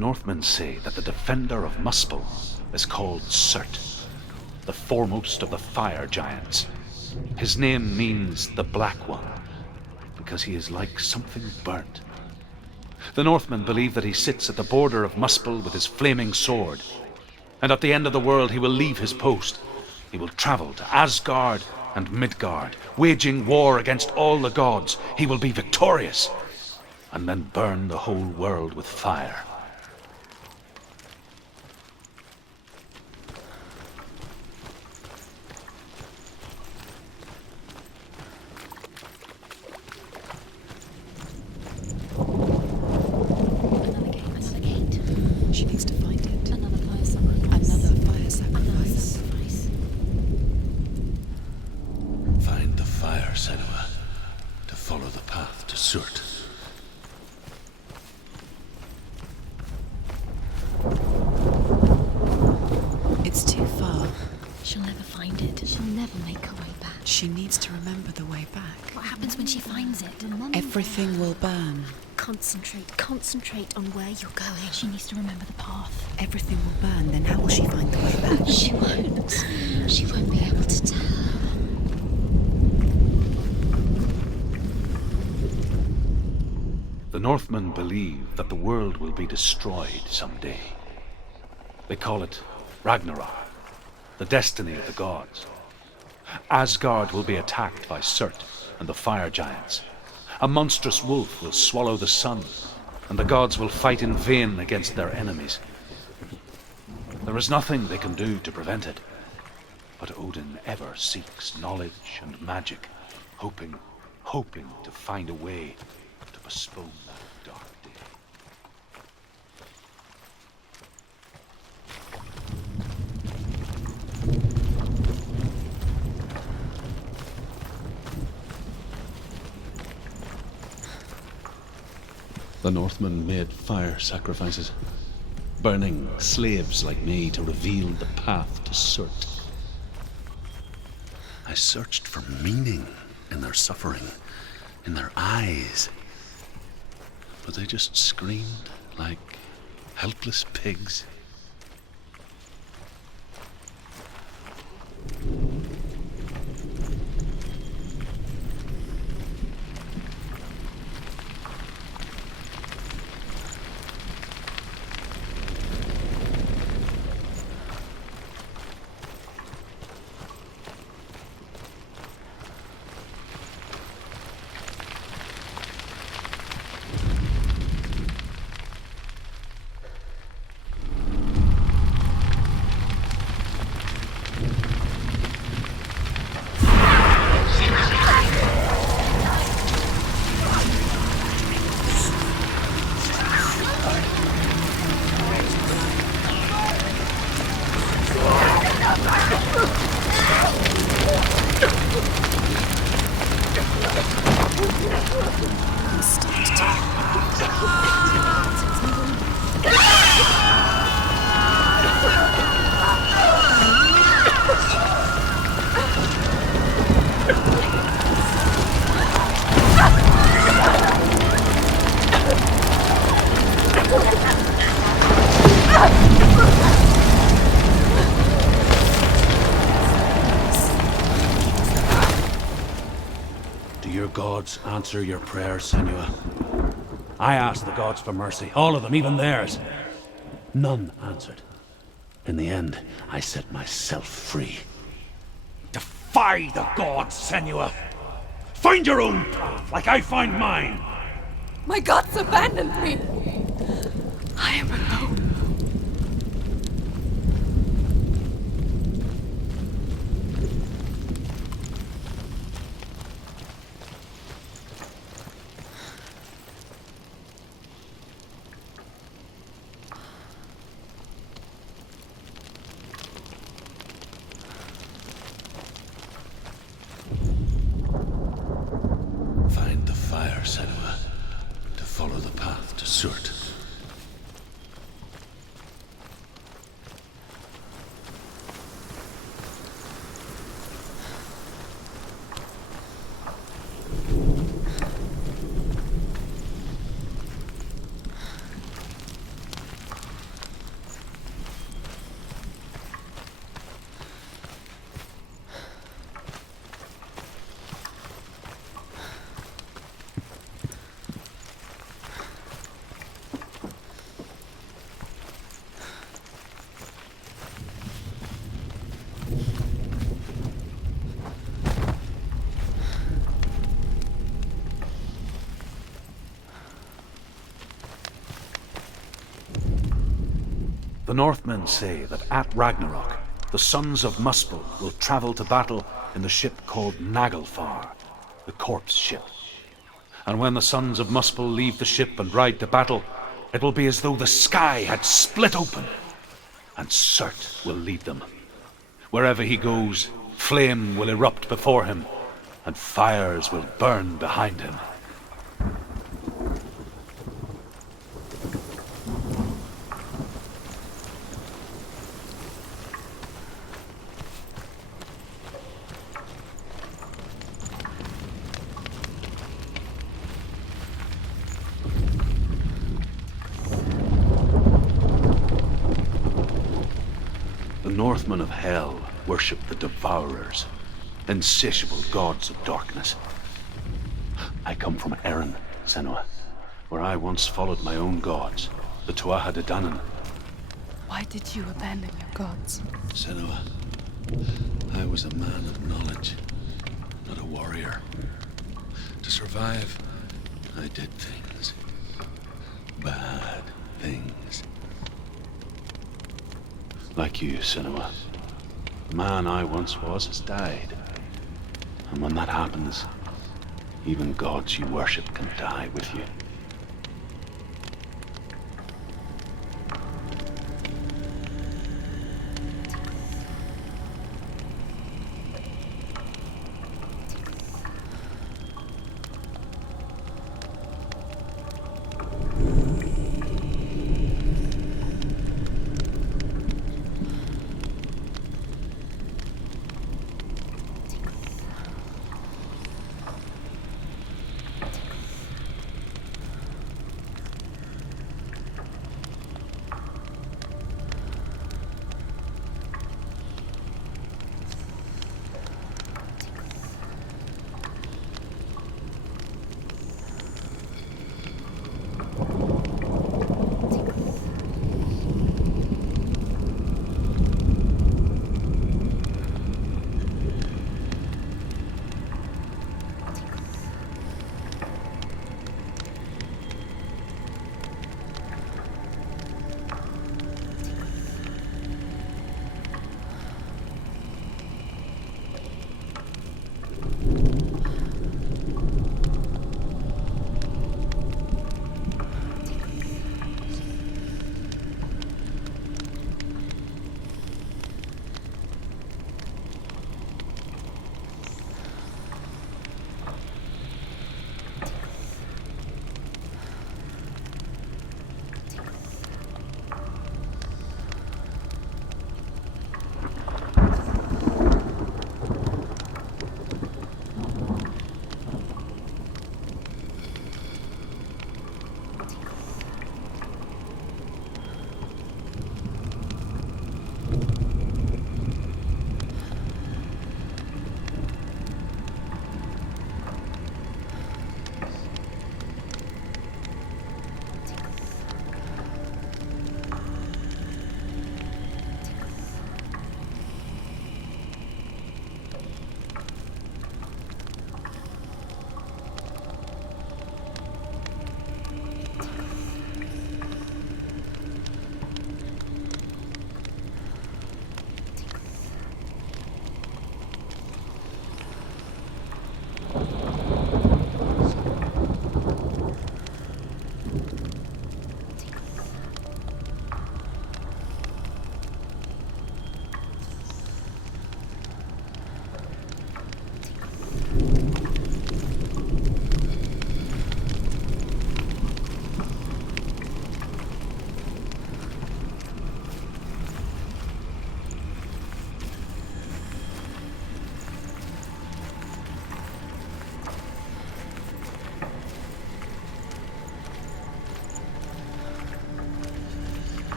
Northmen say that the defender of Muspel is called Surt, the foremost of the fire giants. His name means the Black One, because he is like something burnt. The Northmen believe that he sits at the border of Muspel with his flaming sword, and at the end of the world he will leave his post. He will travel to Asgard and Midgard, waging war against all the gods. He will be victorious, and then burn the whole world with fire. Another gate. She needs to find it. Another fire sacrifice. Another fire sacrifice. Find the fire, Senua, to follow the path to Surt. It's too far. She'll never find it. She'll never make her way back. She needs to remember the way back. What happens when she finds it? Everything will burn. Concentrate on where you're going. She needs to remember the path. Everything will burn, then how will she find the way back? She won't. She won't be able to tell. The Northmen believe that the world will be destroyed someday. They call it Ragnarok, the destiny of the gods. Asgard will be attacked by Surt and the fire giants. A monstrous wolf will swallow the sun, and the gods will fight in vain against their enemies. There is nothing they can do to prevent it, but Odin ever seeks knowledge and magic, hoping to find a way to postpone that dark day. The Northmen made fire sacrifices, burning slaves like me to reveal the path to Surt. I searched for meaning in their suffering, in their eyes, but they just screamed like helpless pigs. Do your gods answer your prayers, Senua? I asked the gods for mercy, all of them, even theirs. None answered. In the end, I set myself free. Defy the gods, Senua! Find your own path, like I find mine! My gods abandoned me! I am alone. Find the fire, Senua, to follow the path to Surt. The Northmen say that at Ragnarok, the sons of Muspel will travel to battle in the ship called Naglfar, the corpse ship. And when the sons of Muspel leave the ship and ride to battle, it will be as though the sky had split open, and Surt will lead them. Wherever he goes, flame will erupt before him, and fires will burn behind him. The Northmen of Hell worship the Devourers, insatiable gods of darkness. I come from Erin, Senua, where I once followed my own gods, the Tuatha De Danann. Why did you abandon your gods? Senua, I was a man of knowledge, not a warrior. To survive, I did things. Bad things. Like you, Senua. The man I once was has died. And when that happens, even gods you worship can die with you.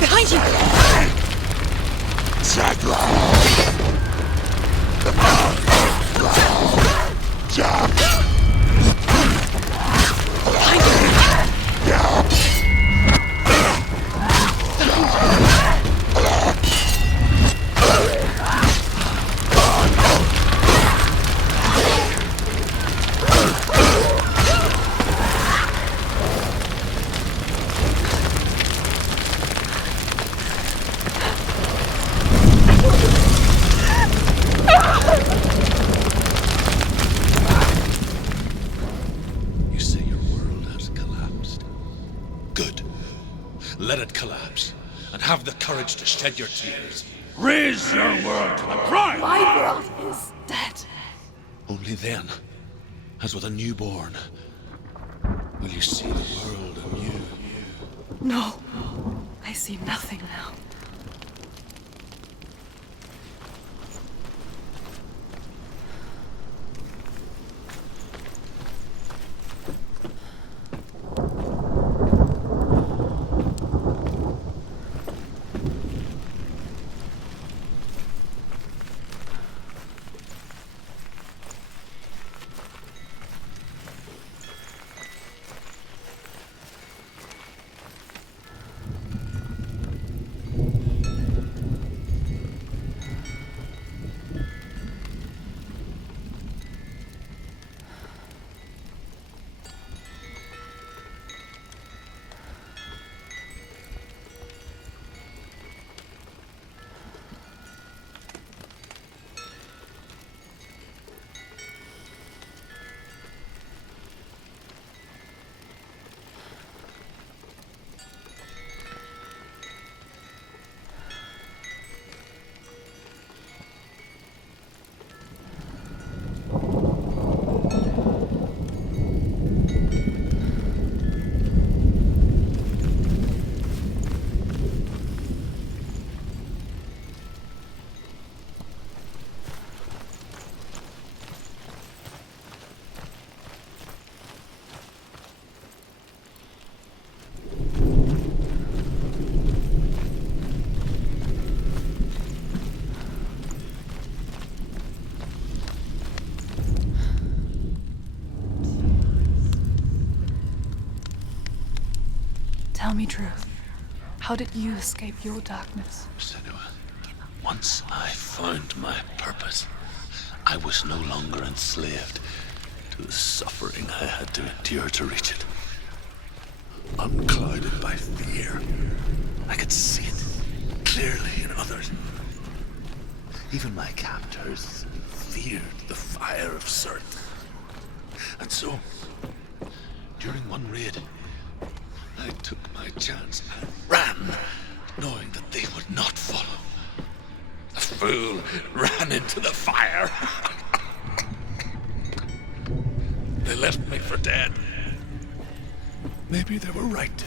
Behind you! You say your world has collapsed. Good. Let it collapse, and have the courage to shed your tears. Raise your world to the ground! My world is dead. Only then, as with a newborn, will you see the world anew. No, I see nothing now. Tell me truth. How did you escape your darkness? Senua, once I found my purpose, I was no longer enslaved to the suffering I had to endure to reach it. Unclouded by fear, I could see it clearly in others. Even my captors feared the fire of Surt. And so, during one raid, I took my chance and ran, knowing that they would not follow. The fool ran into the fire. They left me for dead. Maybe they were right to.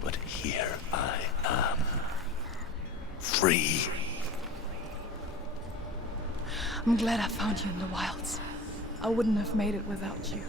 But here I am. Free. I'm glad I found you in the wilds. I wouldn't have made it without you.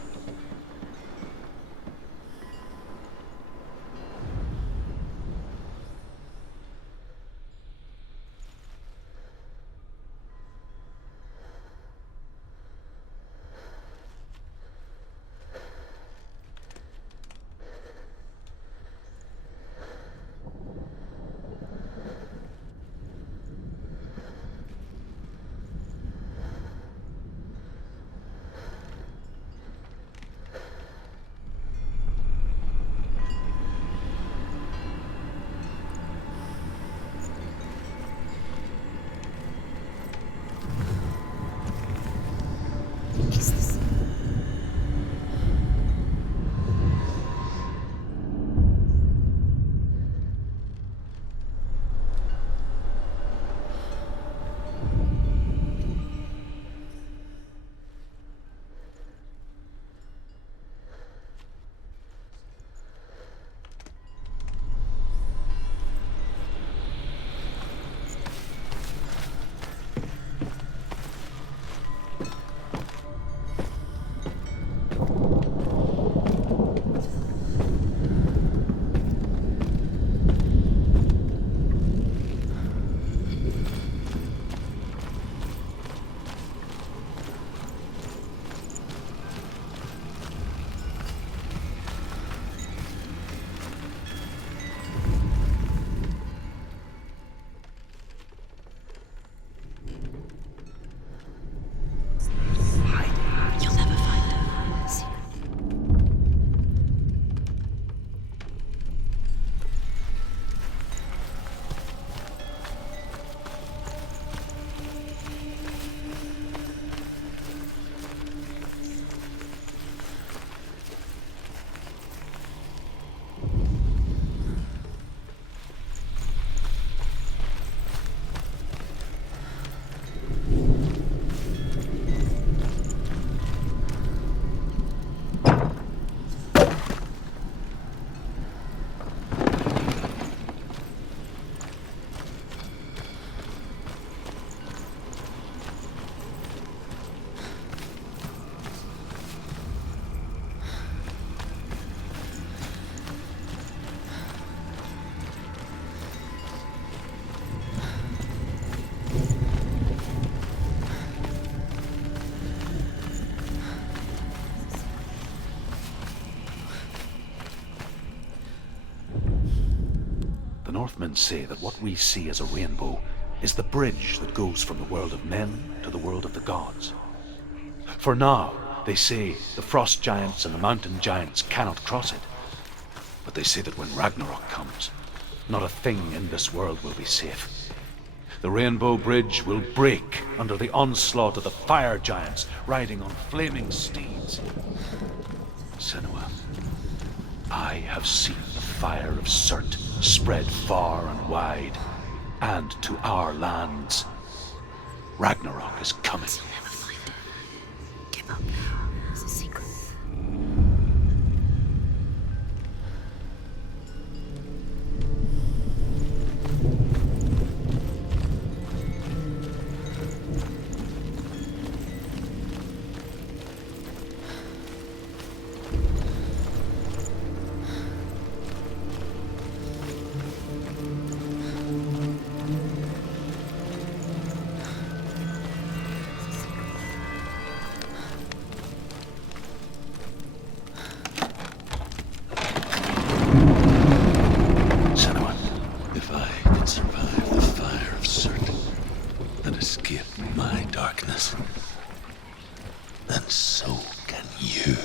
Northmen say that what we see as a rainbow is the bridge that goes from the world of men to the world of the gods. For now, they say the frost giants and the mountain giants cannot cross it. But they say that when Ragnarok comes, not a thing in this world will be safe. The Rainbow Bridge will break under the onslaught of the fire giants riding on flaming steeds. Senua, I have seen the fire of Surt spread far and wide, and to our lands. Ragnarok is coming. You'll never find it. Give up now. It's a secret. Senua, If I could survive the fire of Surt and escape my darkness, then so can you.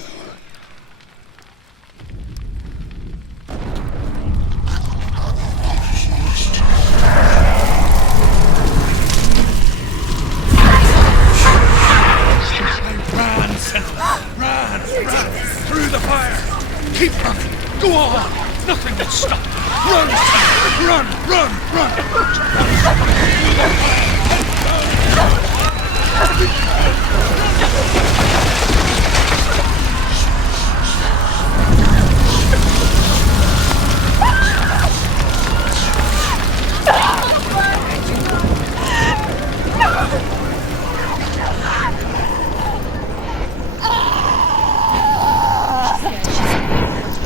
run, Senua! Run! Through the fire! Keep running! Go on! Nothing will stop! Run, Senua! Run!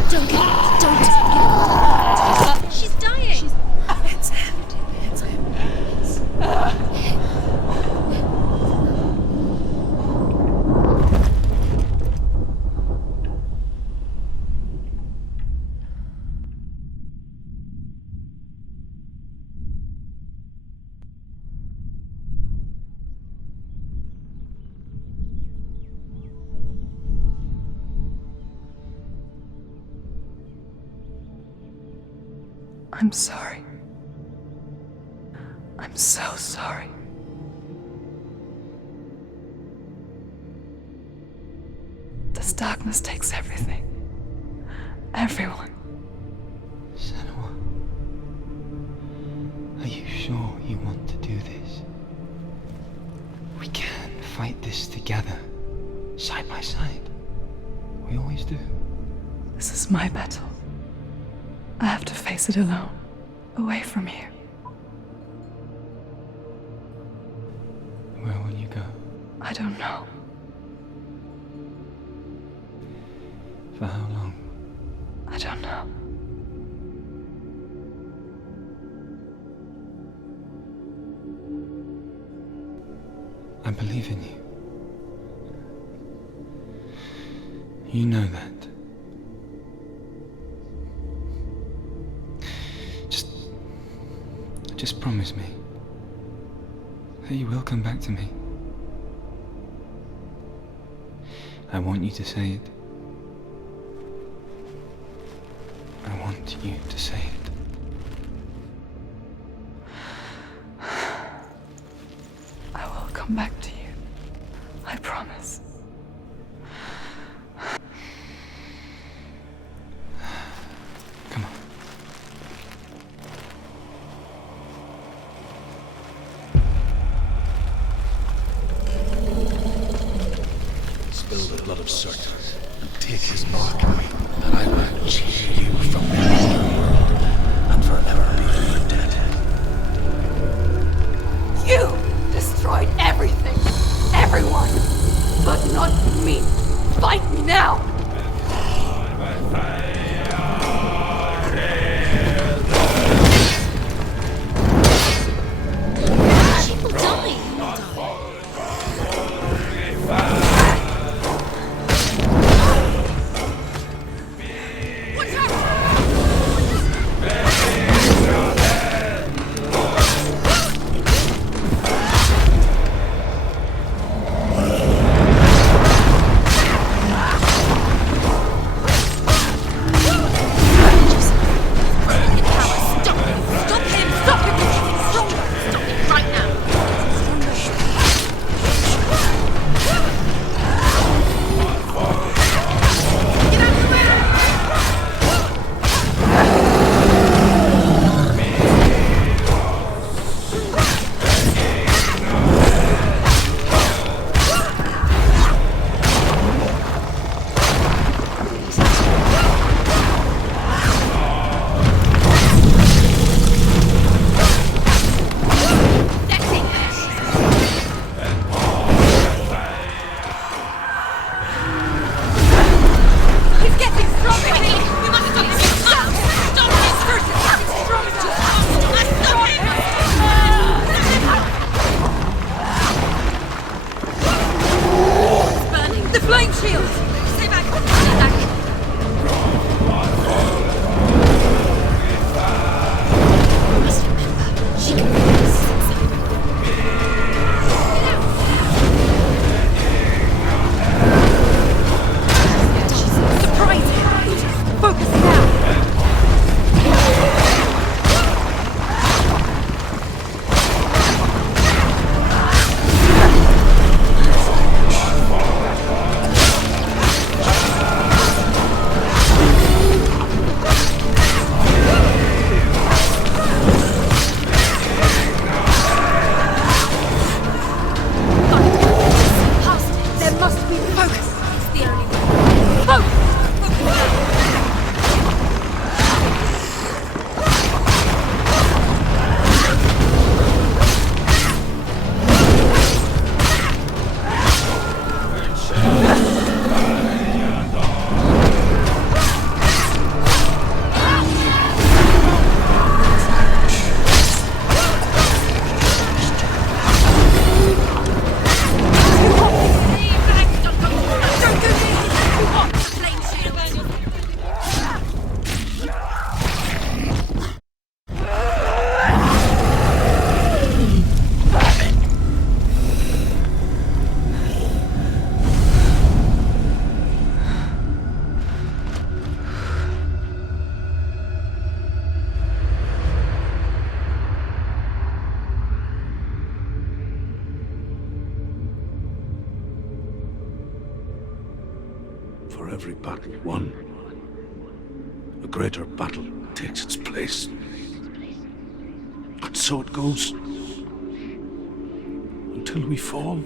Don't give up. Don't give up. She's dying. It's him. It's him. I'm sorry. I'm so sorry. This darkness takes everything. Everyone. Senua, are you sure you want to do this? We can fight this together, side by side. We always do. This is my battle. I have to face it alone, away from you. Where will you go? I don't know. For how long? I don't know. I believe in you. You know that. Just promise me that you will come back to me. I want you to say it. I want you to say it. I will come back to you. I promise. Come on. Spill the blood of Surt and take his mark, and I will cheer you from the underworld and forever be your dead. You destroyed everything, everyone, but not me. Fight me now. People die. What's up? Stay back! Stay back! You must remember, she can bring us inside. Surprise him! Focus now! There must be focus! It's the only way. Focus! Don't go near him! You want the flame shield! For every battle won, a greater battle takes its place. And so it goes. Until we fall.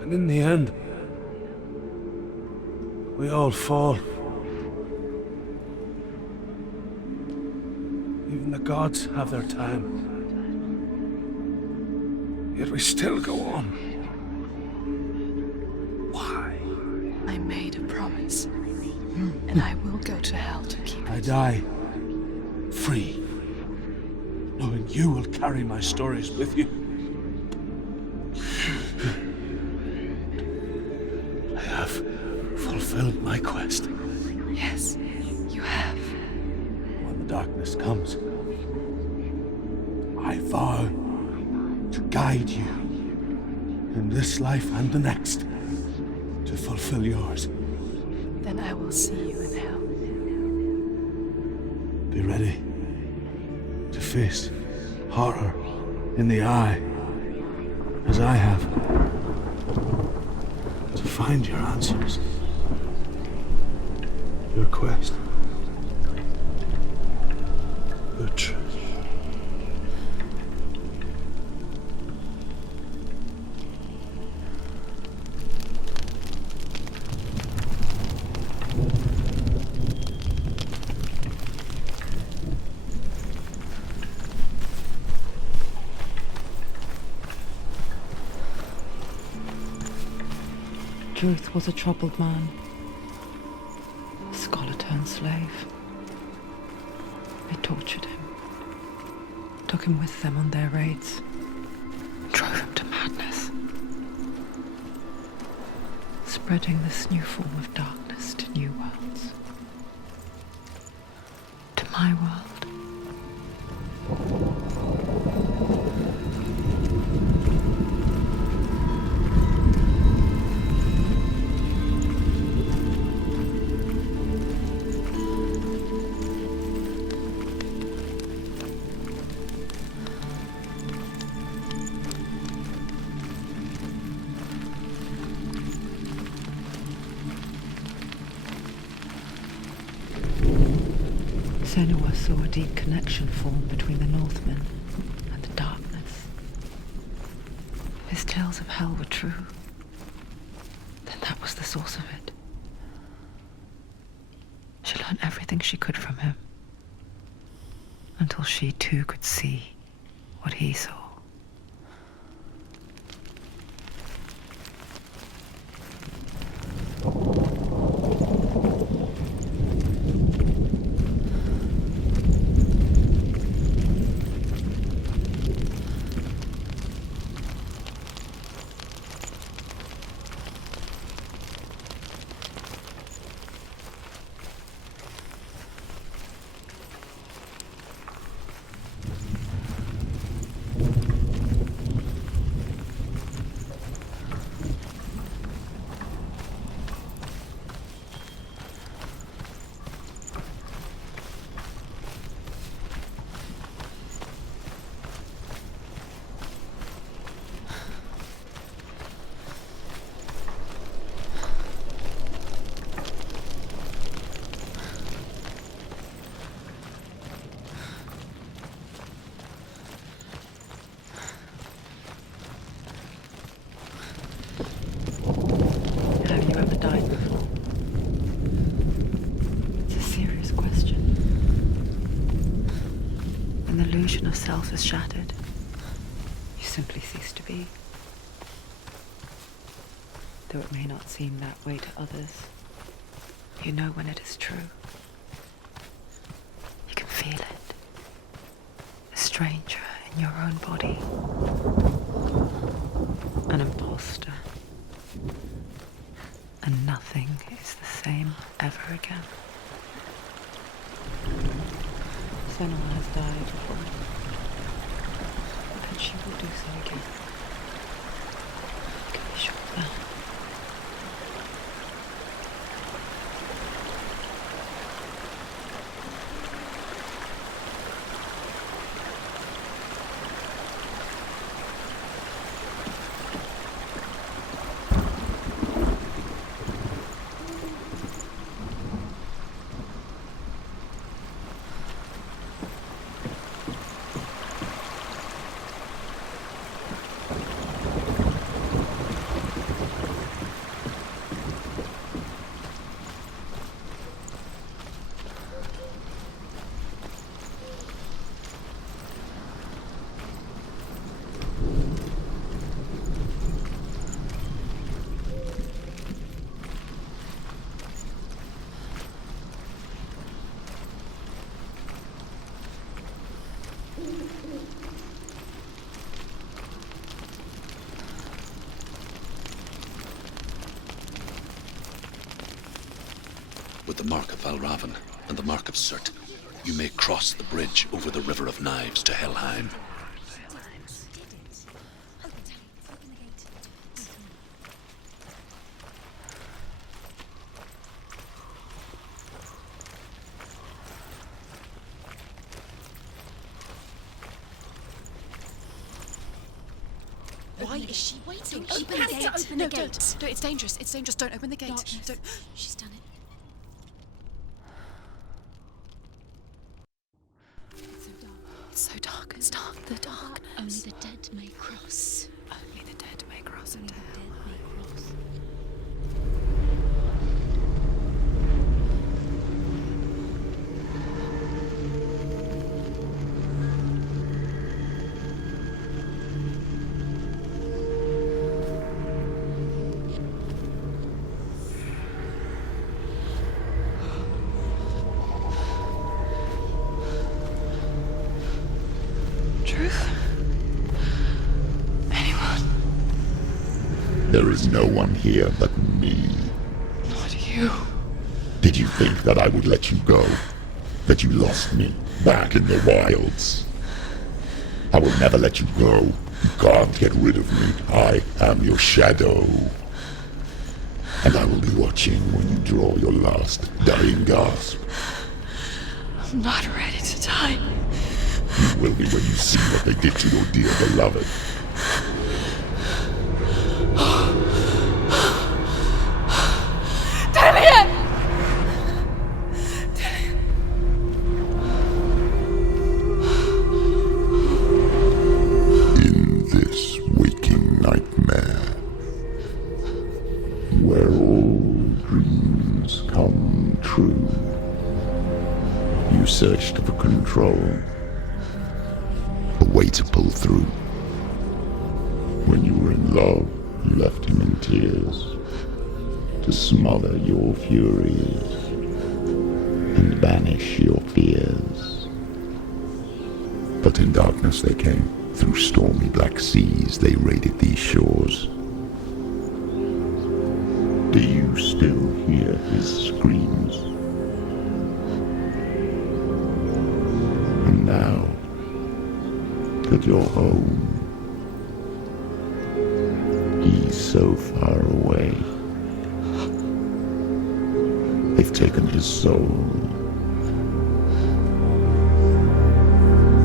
And in the end, we all fall. Even the gods have their time. Yet we still go on. Why? I made a promise, and I will go to hell to keep it. I die free, knowing you will carry my stories with you. I have fulfilled my quest. Yes, you have. When the darkness comes, I vow to guide you in this life and the next to fulfill yours. Then I will see you in hell. Be ready to face horror in the eye, as I have, to find your answers, your quest, your truth. Druth was a troubled man. Scholar turned slave. They tortured him, took him with them on their raids, drove him to madness, spreading this new form of darkness to new worlds. To my world. Senua saw a deep connection form between the Northmen and the darkness. His tales of hell were true. Then that was the source of it. She learned everything she could from him, until she too could see what he saw. you ever died before? It's a serious question. When the illusion of self is shattered, you simply cease to be. Though it may not seem that way to others, you know when it is true. You can feel it. A stranger in your own body. An imposter. And nothing is the same ever again. Senua has died before, and she will do so again. You can be sure of that. With the mark of Valravan and the mark of Surt, you may cross the bridge over the River of Knives to Helheim. Why is she waiting? Open the gate. Open the gate. No, it's dangerous. It's dangerous. Don't open the gate. Don't. She's done it. It's so dark. It's dark. The darkness. Only the dead may cross. Only the dead may cross Only into the hell. dead may cross. Truth? Anyone? There is no one here but me. Not you. Did you think that I would let you go? That you lost me back in the wilds? I will never let you go. You can't get rid of me. I am your shadow. And I will be watching when you draw your last dying gasp. I'm not ready to die. You will be when you see what they did to your dear beloved. In this waking nightmare, where all dreams come true, you searched for control. A way to pull through. When you were in love, you left him in tears to smother your furies and banish your fears. But in darkness they came, through stormy black seas they raided these shores. Do you still hear his screams? And now that you're home, he's so far away. They've taken his soul.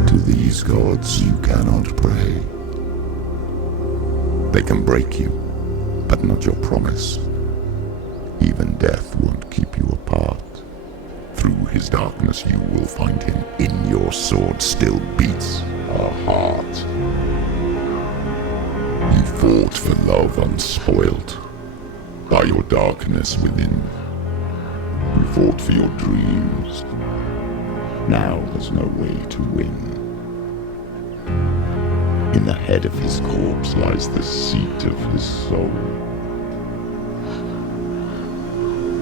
To these gods you cannot pray. They can break you, but not your promise. Even death won't keep you apart. Through his darkness you will find him. In your sword still beats a heart. You fought for love unspoilt. by your darkness within. You fought for your dreams. Now there's no way to win. In the head of his corpse lies the seat of his soul.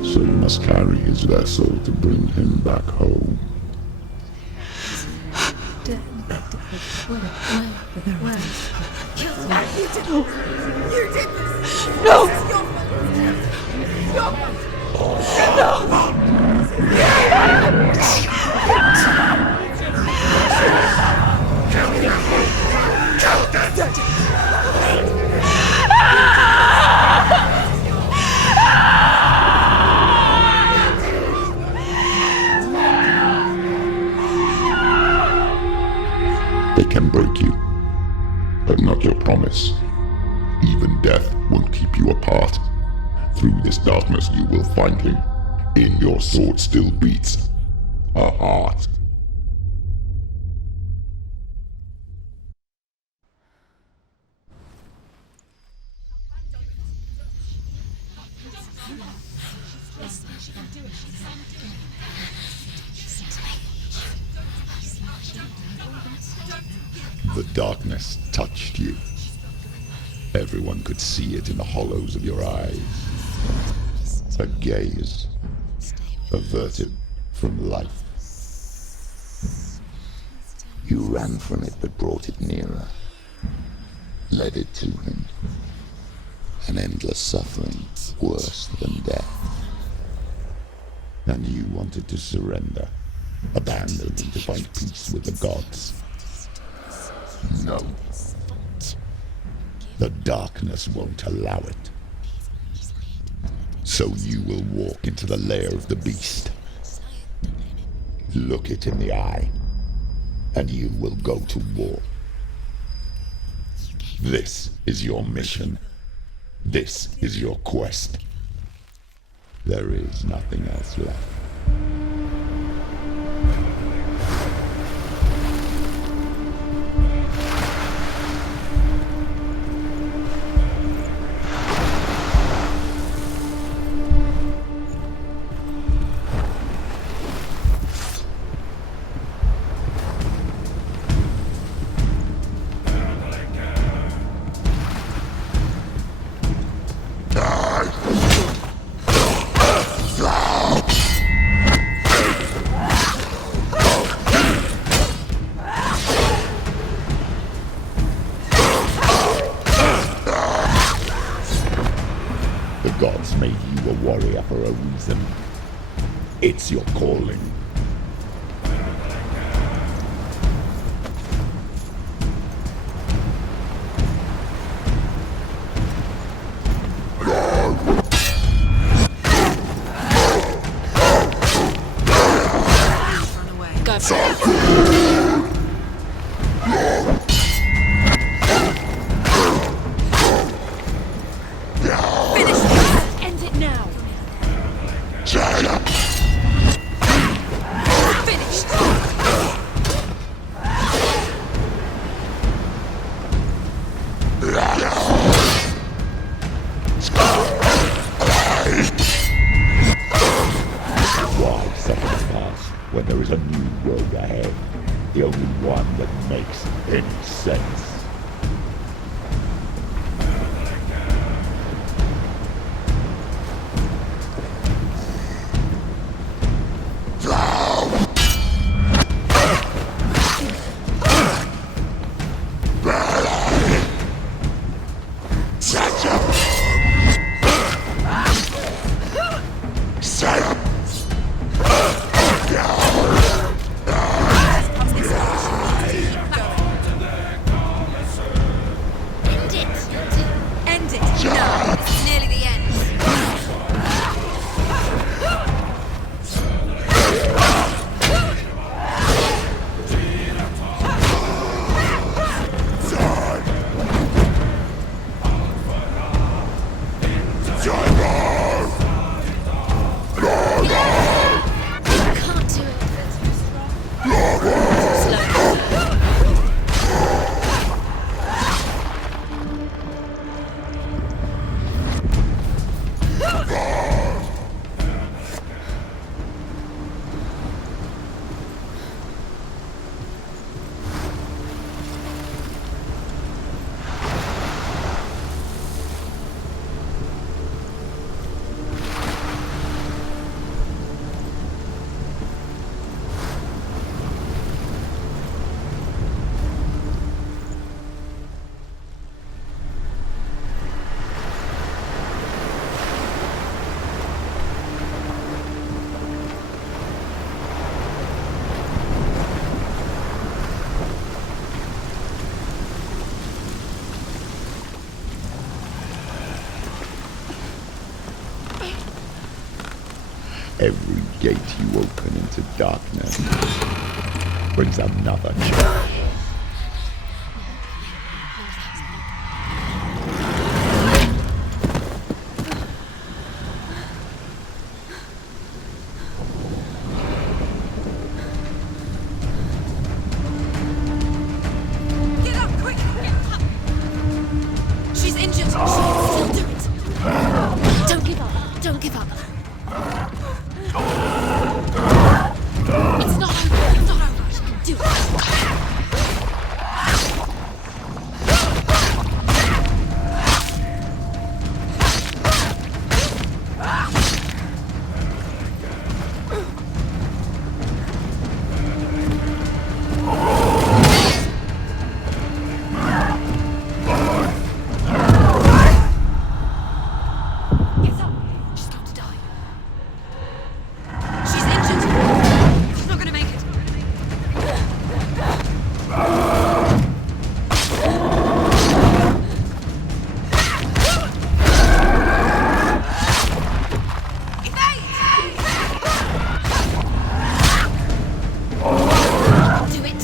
So you must carry his vessel to bring him back home. You did this! No! This is your They can break you, but not your promise. Even death won't keep you apart. Through this darkness you will find him. In your sword still beats a heart. The darkness touched you. Everyone could see it in the hollows of your eyes. A gaze averted from life. You ran from it but brought it nearer. Led it to him. An endless suffering worse than death. And you wanted to surrender. Abandon and to find peace with the gods. No. The darkness won't allow it. So you will walk into the lair of the beast. Look it in the eye, and you will go to war. This is your mission. This is your quest. There is nothing else left. The gods made you a warrior for a reason. It's your calling. When there is a new road ahead, the only one that makes any sense. Every gate you open into darkness brings another change. Get up, quick! Get up! She's injured! Still do it! Don't give up. Don't give up. It's not over! It's not over! She can do it! Get up! She's got to die. She's injured! She's not gonna make it! Do it!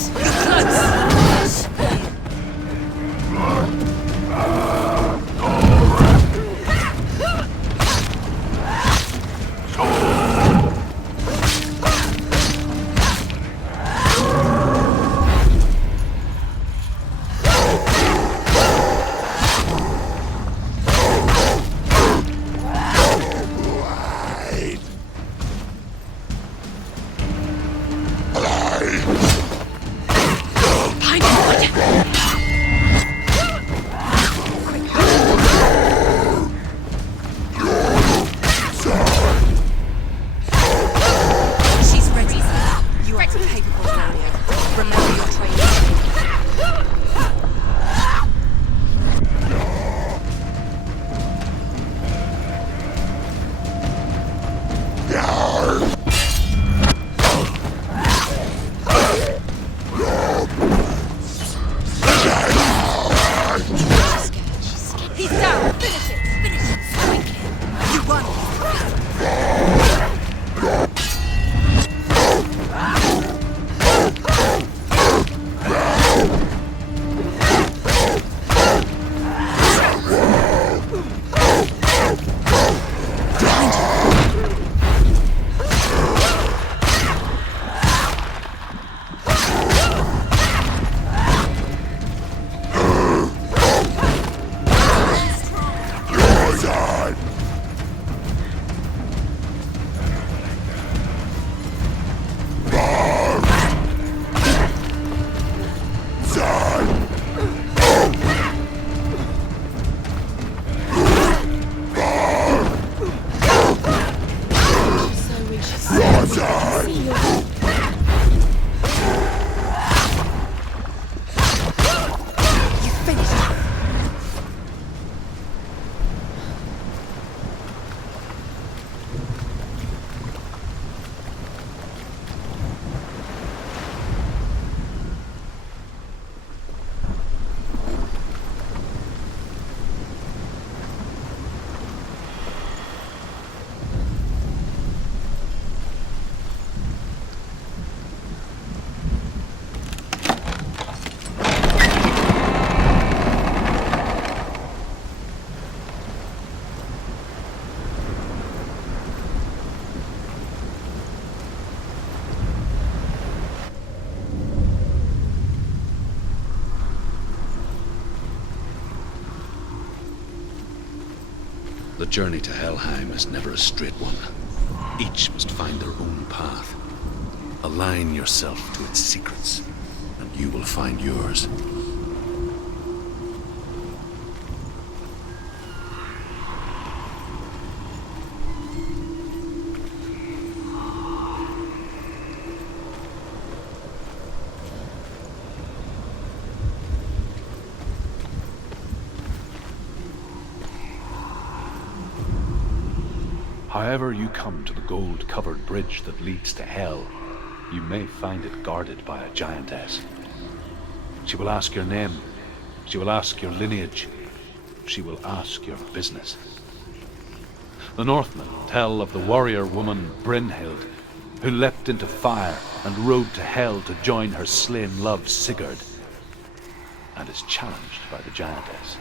Close! Find it! She's ready. You are capable now. Remember your training. He's down! Finish it! Finish it! Quick! You won! You finished it! The journey to Helheim is never a straight one. Each must find their own path. Align yourself to its secrets, and you will find yours. However you come to the gold-covered bridge that leads to Hell, you may find it guarded by a giantess. She will ask your name. She will ask your lineage. She will ask your business. The Northmen tell of the warrior woman Brynhild, who leapt into fire and rode to hell to join her slain love Sigurd, and is challenged by the giantess.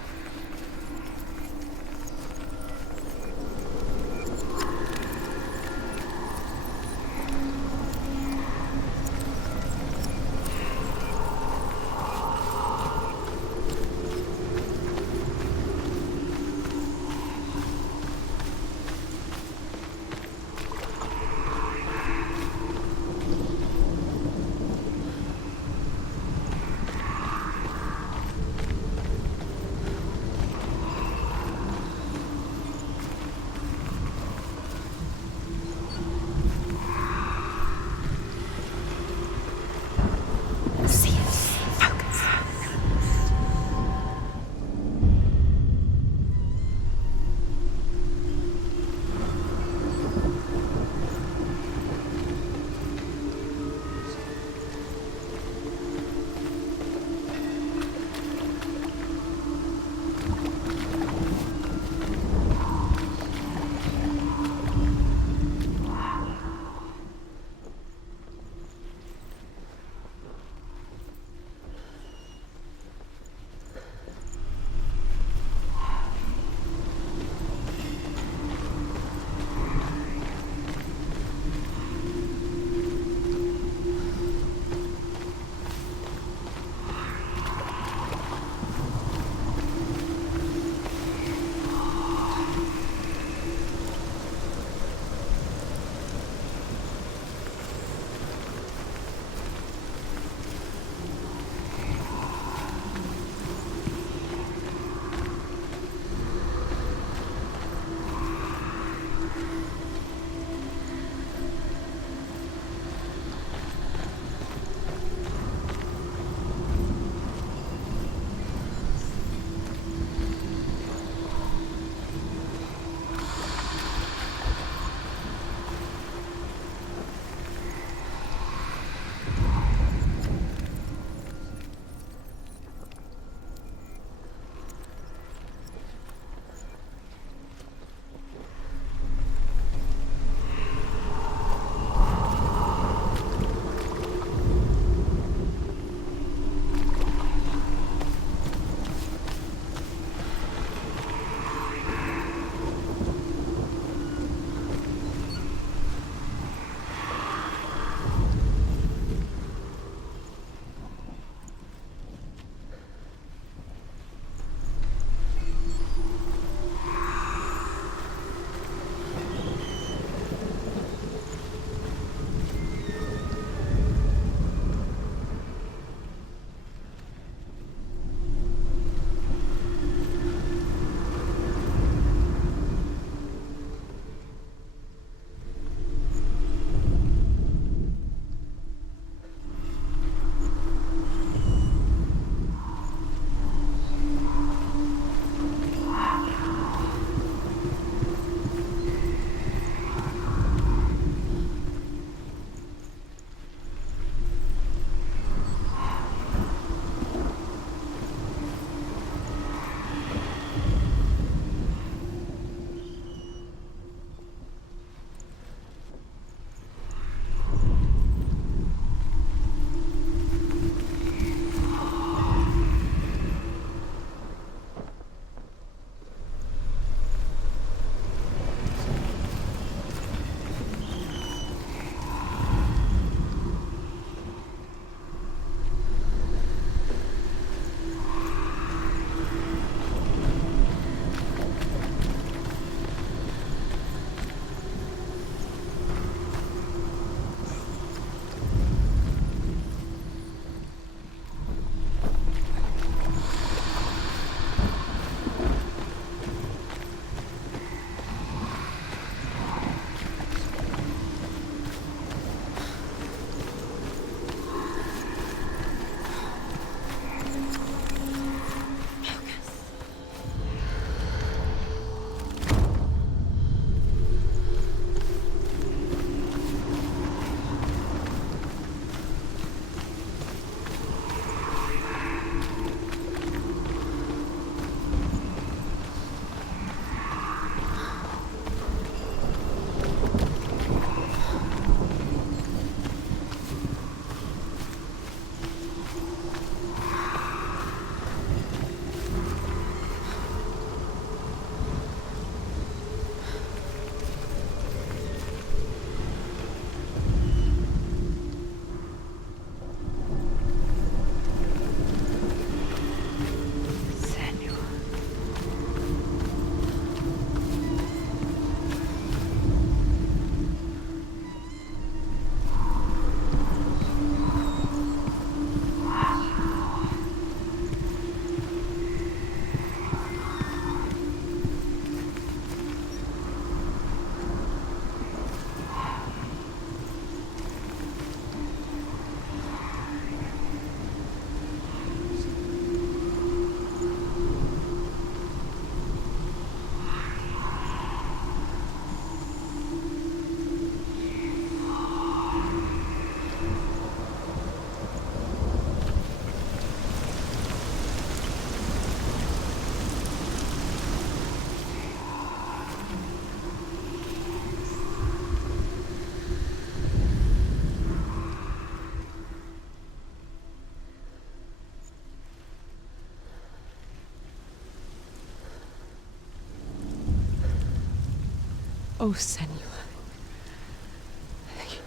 Oh, Senua.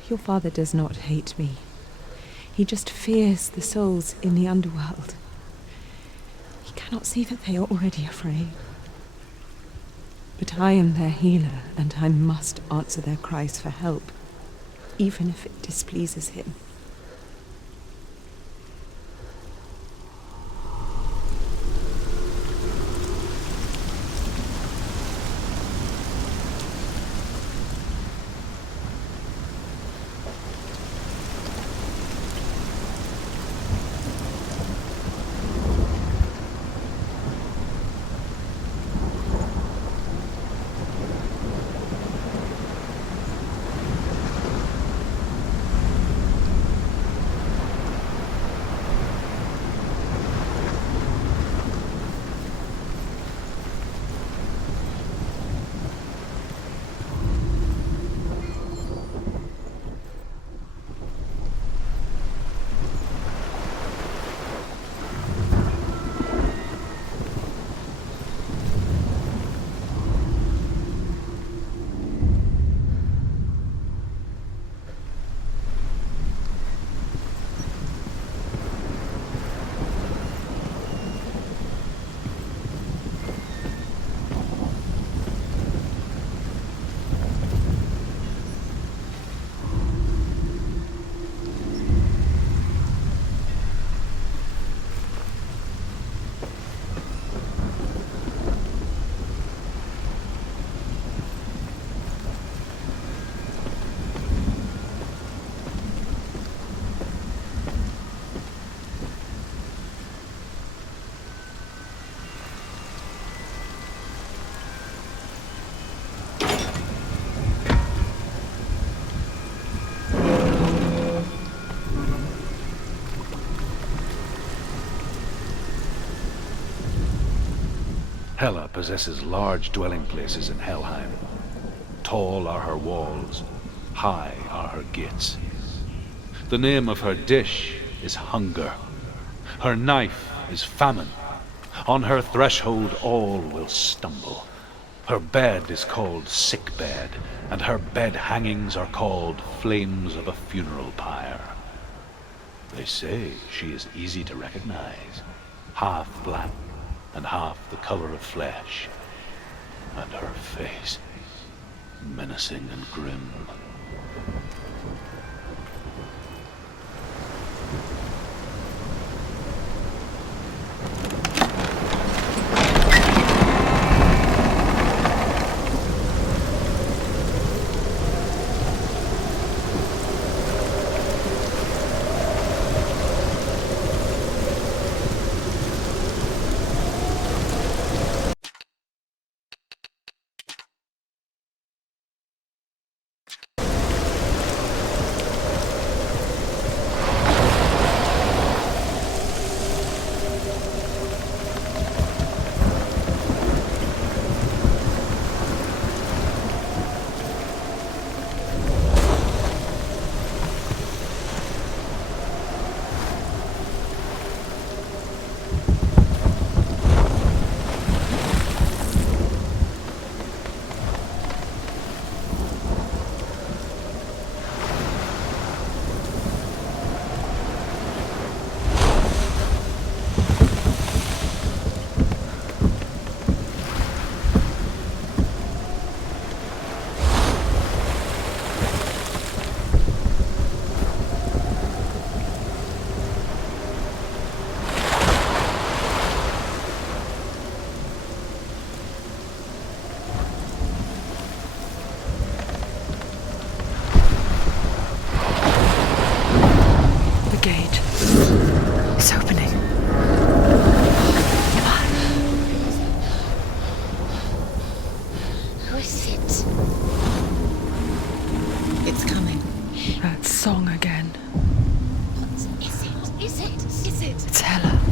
Your father does not hate me. He just fears the souls in the underworld. He cannot see that they are already afraid. But I am their healer, and I must answer their cries for help, even if it displeases him. Hela possesses large dwelling places in Helheim. Tall are her walls, high are her gates. The name of her dish is hunger. Her knife is famine. On her threshold all will stumble. Her bed is called sick bed, and her bed hangings are called flames of a funeral pyre. They say she is easy to recognize, half black and half the color of flesh, and her face menacing and grim.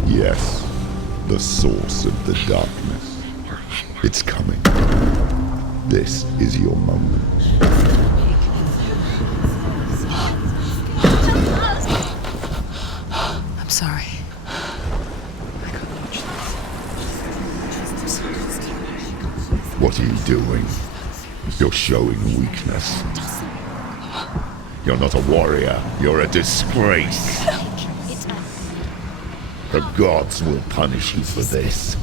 Yes, the source of the darkness. It's coming. This is your moment. I'm sorry. I can't watch this. What are you doing? You're showing weakness. You're not a warrior. You're a disgrace. The gods will punish you for this.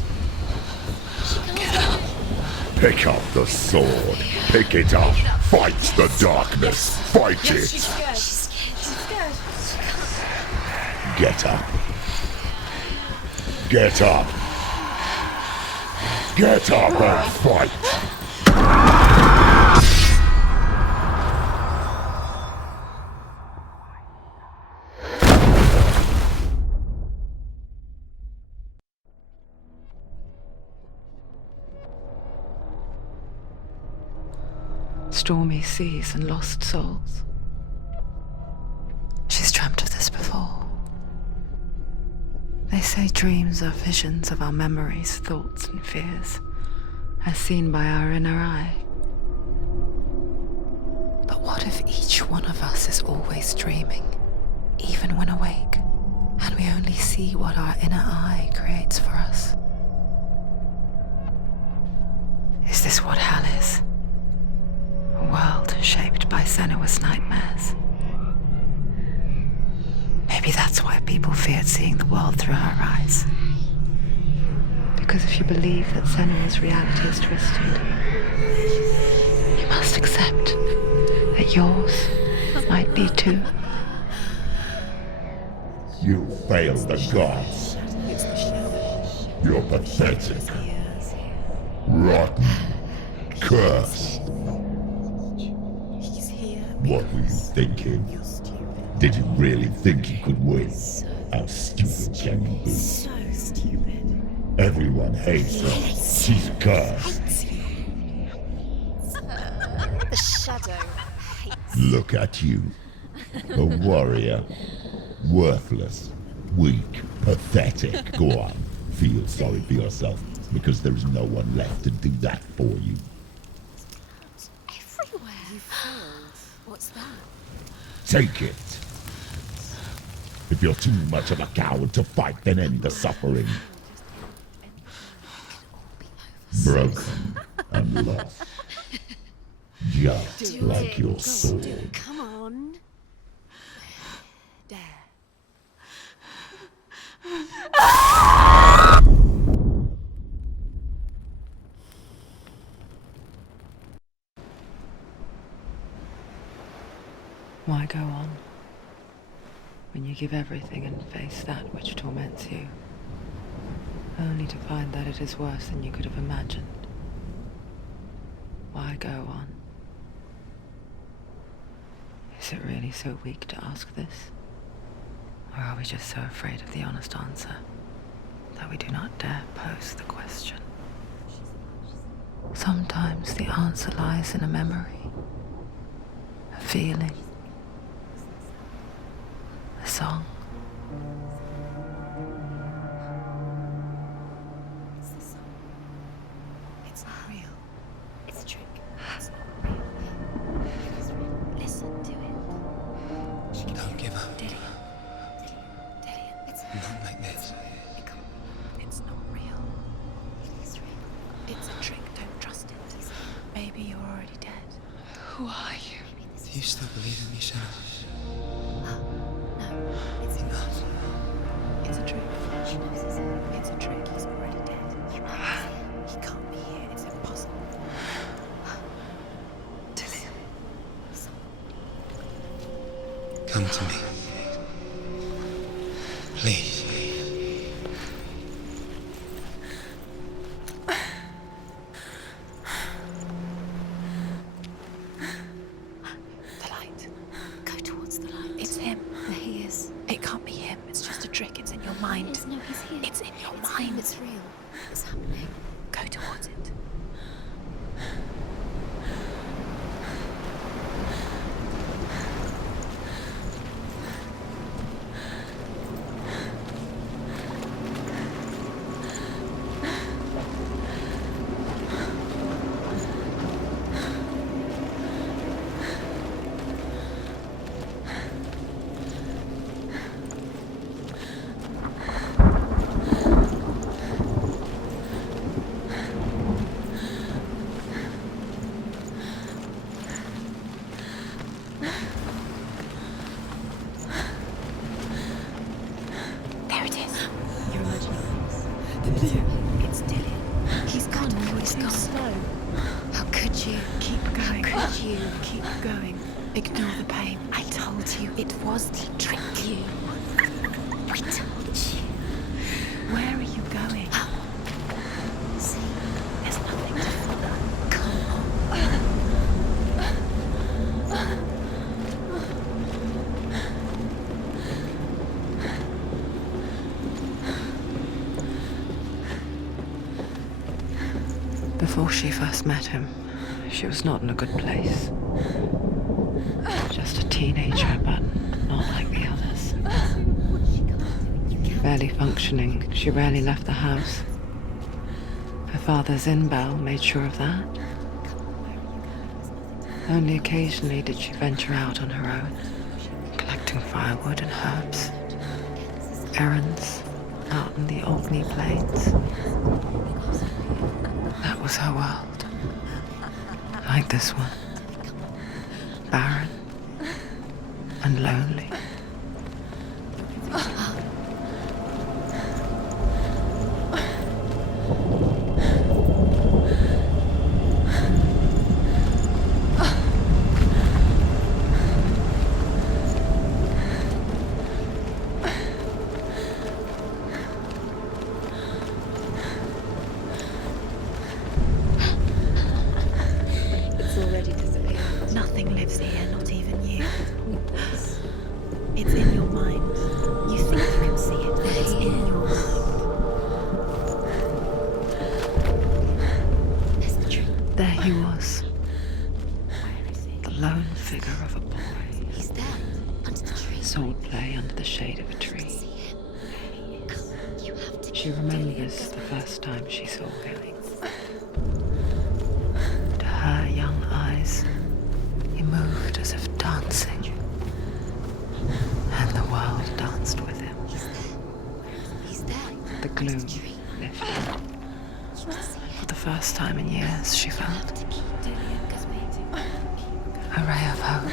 Pick up the sword. Pick it up. Fight the darkness. Fight it. She's scared. She's scared. Get up. Get up. Get up and fight. Stormy seas and lost souls. She's dreamt of this before. They say dreams are visions of our memories, thoughts, and fears, as seen by our inner eye. But what if each one of us is always dreaming, even when awake, and we only see what our inner eye creates for us? Is this what hell is? A world shaped by Senua's nightmares. Maybe that's why people feared seeing the world through her eyes. Because if you believe that Senua's reality is twisted, you must accept that yours might be too. You failed the gods. You're pathetic. Rotten. Cursed. What were you thinking? Did you really think you could win? How stupid can you be? So stupid. Everyone hates her. She's cursed. The shadow hates. Look at you. A warrior. Worthless. Weak. Pathetic. Go on. Feel sorry for yourself, because there is no one left to do that for you. Everywhere. You failed. What's that? Take it. If you're too much of a coward to fight, then end the suffering. Broken and lost. Just like your sword. Come on. Dare. Why go on when you give everything and face that which torments you, only to find that it is worse than you could have imagined? Why go on? Is it really so weak to ask this? Or are we just so afraid of the honest answer that we do not dare pose the question? Sometimes the answer lies in a memory, a feeling, a song. It's the song. It's not real. It's a trick. It's not real. It's real. Listen to it. Don't give up. Dillian. It's Not like this. It's not real. It is real. It's a trick. Don't trust it. Maybe you're already dead. Who are you? Do you still believe in me, Senua? No, it's not. It's a trick. She knows it's a trick. He's already dead. He can't be here. It's impossible. Dillian. Come to me. Please. The light. Go towards the light. It's him. There he is. It can't be him. It's just a trick. It's in your mind. No, he's here. It's in your mind. It's real. It's happening. Go towards it. you keep going. Ignore the pain. I told you it was to trick you. I told you. Where are you going? See, There's nothing to follow. come on. Before she first met him, she was not in a good place. Just a teenager, but not like the others. Barely functioning, she rarely left the house. Her father's in-bell made sure of that. Only occasionally did she venture out on her own, collecting firewood and herbs. Errands out in the Orkney Plains. That was her world. Like this one. Barren and lonely. It's already disappeared. Nothing lives here, not even you. It's in your mind. You think you can see it, but it's in your mind. There's the tree. There he was, Where is he? the lone figure of a boy. He's there, under the tree. Swordplay under the shade of a tree. See him. Come, you have to. She remembers the first time she saw him. To her young eyes, he moved as if dancing. And the world danced with him. He's there. The gloom Under the tree. lifted. You can see him. For the first time in years, she felt Have to keep doing it, because we a ray of hope.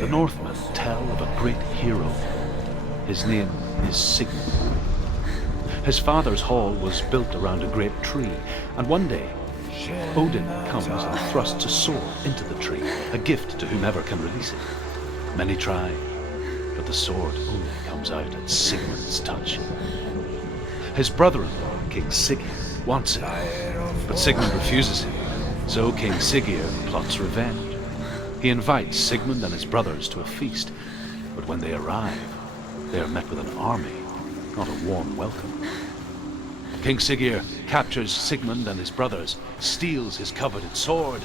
The Northmen tell of a great hero. His name is Sigmund. His father's hall was built around a great tree, and one day Odin comes and thrusts a sword into the tree, a gift to whomever can release it. Many try, but the sword only comes out at Sigmund's touch. His brother-in-law, King Siggeir, wants it, but Sigmund refuses him, so King Siggeir plots revenge. He invites Sigmund and his brothers to a feast, but when they arrive, they are met with an army, not a warm welcome. King Siggeir captures Sigmund and his brothers, steals his coveted sword,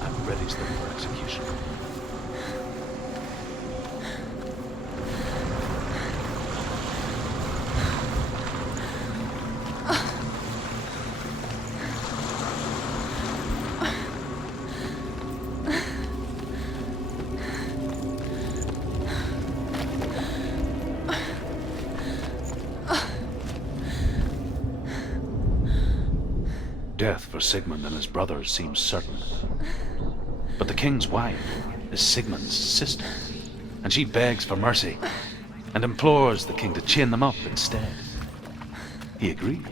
and readies them for execution. Death for Sigmund and his brothers seems certain. But the king's wife is Sigmund's sister, and she begs for mercy and implores the king to chain them up instead. He agrees.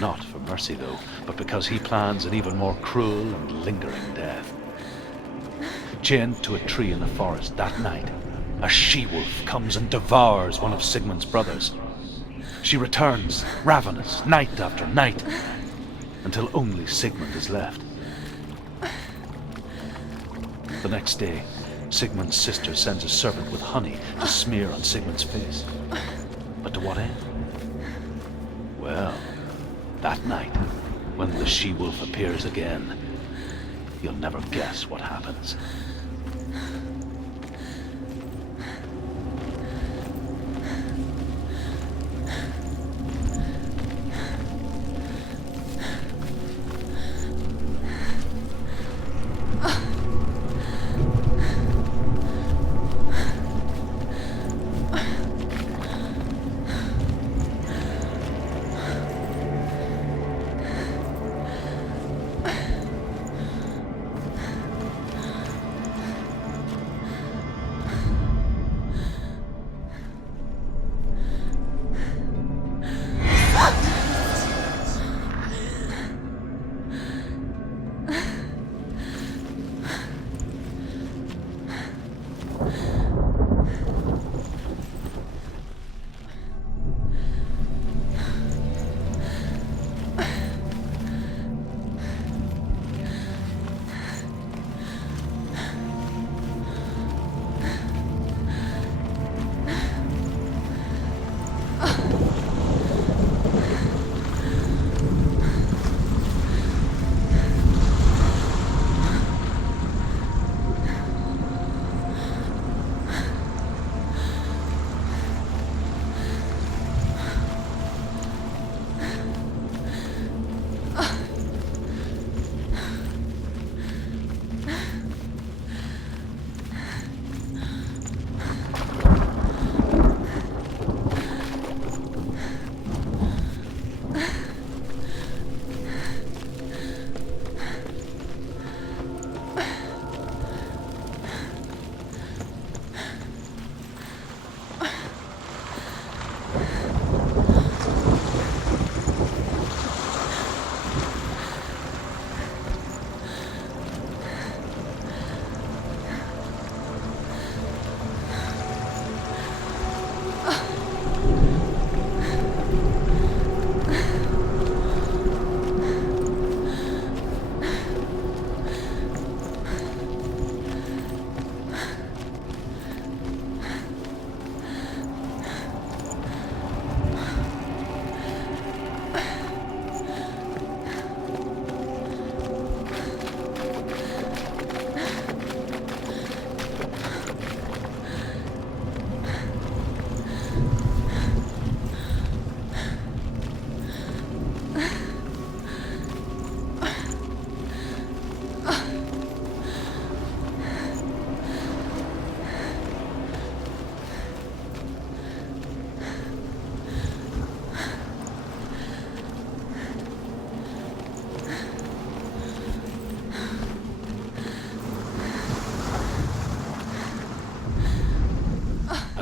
Not for mercy, though, but because he plans an even more cruel and lingering death. Chained to a tree in the forest that night, a she-wolf comes and devours one of Sigmund's brothers. She returns, ravenous, night after night, until only Sigmund is left. The next day, Sigmund's sister sends a servant with honey to smear on Sigmund's face. But to what end? Well, that night, when the she-wolf appears again, you'll never guess what happens.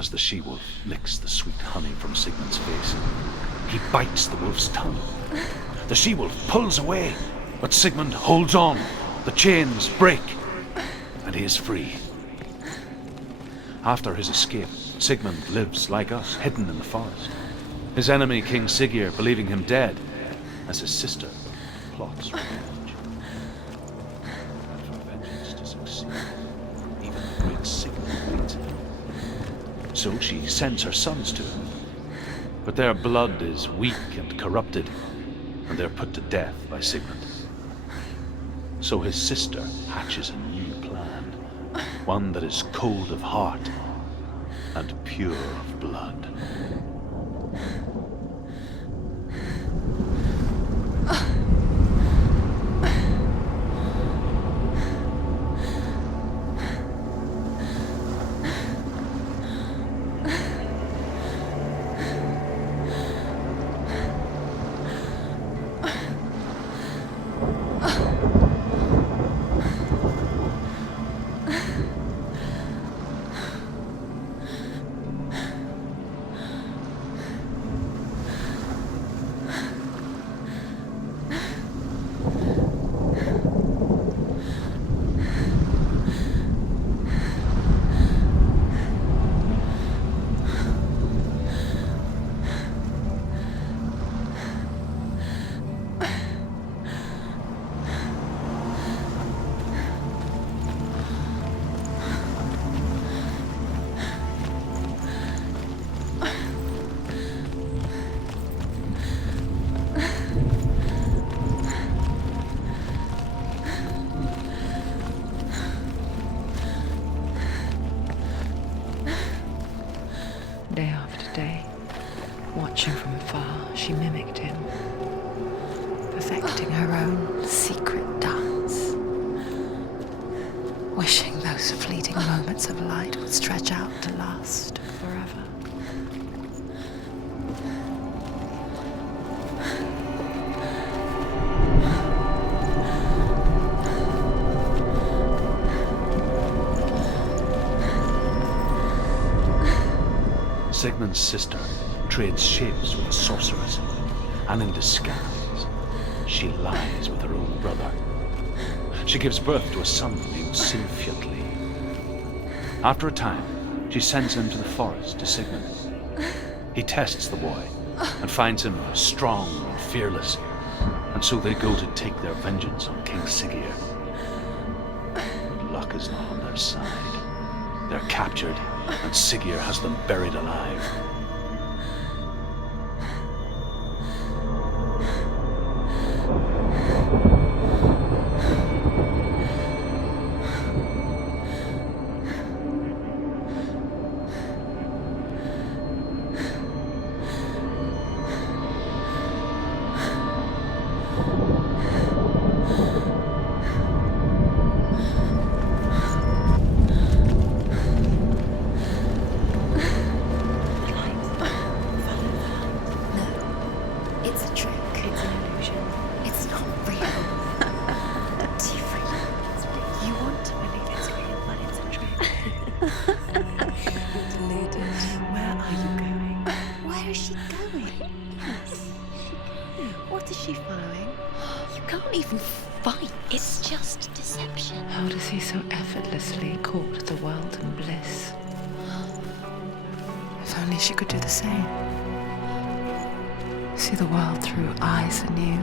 as the she-wolf licks the sweet honey from Sigmund's face. He bites the wolf's tongue. The she-wolf pulls away, but Sigmund holds on. The chains break, and he is free. After his escape, Sigmund lives like us, hidden in the forest. His enemy, King Siggeir, believing him dead, as his sister plots revenge. And for vengeance to succeed, even the great Sigmund needs it. So she sends her sons to him. But their blood is weak and corrupted, and they're put to death by Sigmund. So his sister hatches a new plan, one that is cold of heart and pure of blood. Day after day, watching from afar, she mimicked him, perfecting her own secret dance, wishing those fleeting moments of light would stretch out to last forever. Sigmund's sister trades shapes with a sorceress, and in disguise, she lies with her own brother. She gives birth to a son named Sinfjotli. After a time, she sends him to the forest to Sigmund. He tests the boy and finds him strong and fearless, and so they go to take their vengeance on King Siggeir. But luck is not on their side. They're captured, and Siggeir has them buried alive. What is she following? You can't even fight. It's just deception. How does he so effortlessly court the world and bliss? If only she could do the same. See the world through eyes anew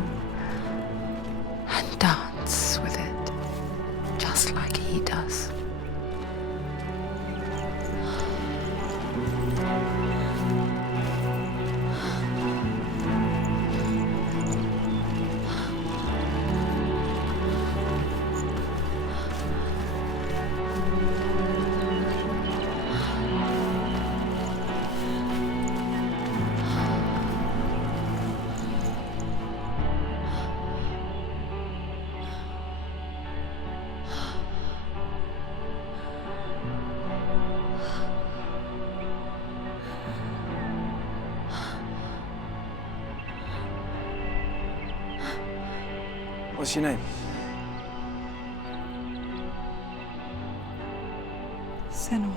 and dance with it, just like he does. What's your name? Senua.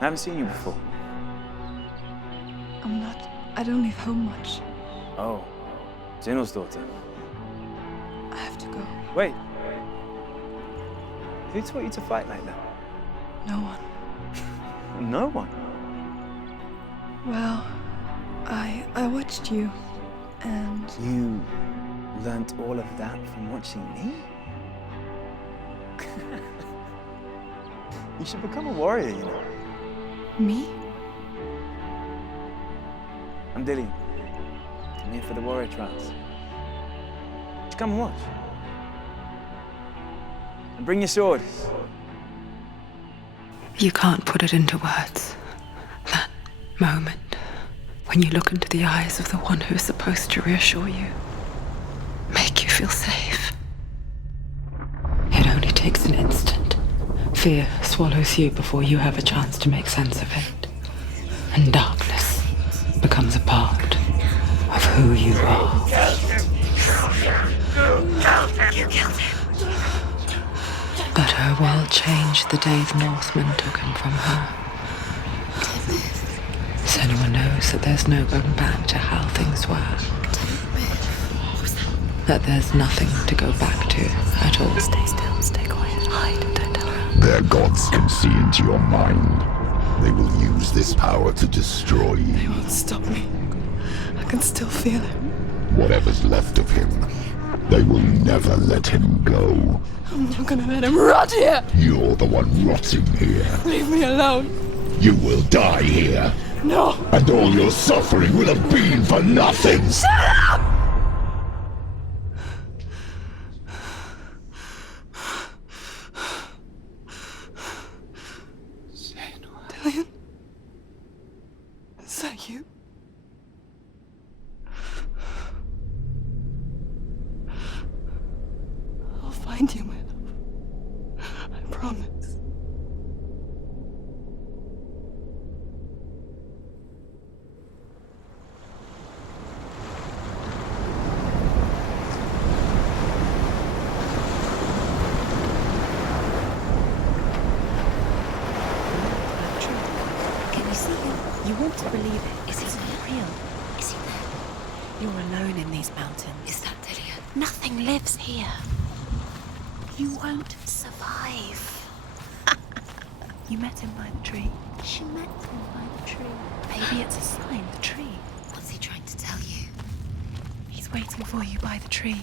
I haven't seen you before. I don't leave home much. Oh, Zenua's daughter. I have to go. Wait. Who taught you to fight like that? No one. No one. Well, I watched you, and You learnt all of that from watching me? You should become a warrior, you know. me? I'm Dillian. I'm here for the warrior trials. Would you come and watch? And bring your sword. You can't put it into words. That moment when you look into the eyes of the one who's supposed to reassure you, make you feel safe. It only takes an instant. Fear swallows you before you have a chance to make sense of it. And darkness becomes a part of who you are. But her world changed the day the Northmen took him from her. Senua knows that there's no going back to how things were. That there's nothing to go back to at all. Stay still, stay quiet, hide, don't tell her. Their gods can see into your mind. They will use this power to destroy you. They won't stop me. I can still feel it. Whatever's left of him, they will never let him go. I'm not gonna let him rot here! You're the one rotting here. Leave me alone! You will die here. No! And all your suffering will have been for nothing. Shut up! Dillian? Is that you? I'll find you, my love. I promise. Can you see him? You want to believe it. Is he real? Is he there? You're alone in these mountains. Is that Dillian? Nothing lives here. You won't survive. You met him by the tree. She met him by the tree. Maybe it's a sign, the tree. What's he trying to tell you? He's waiting for you by the tree.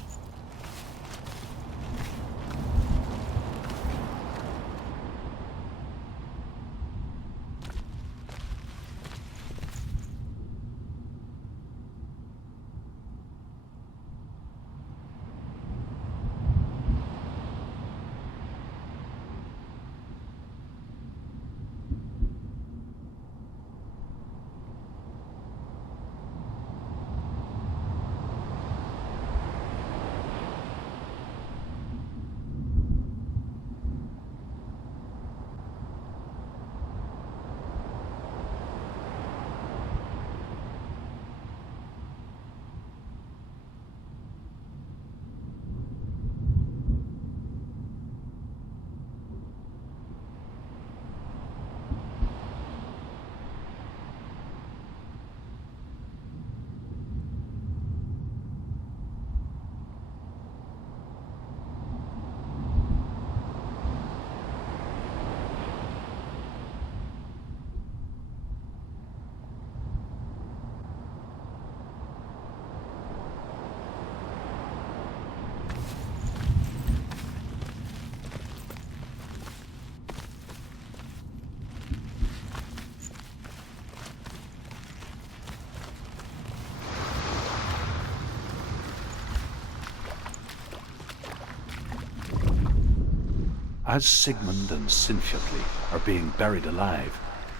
As Sigmund and Sinfjotli are being buried alive,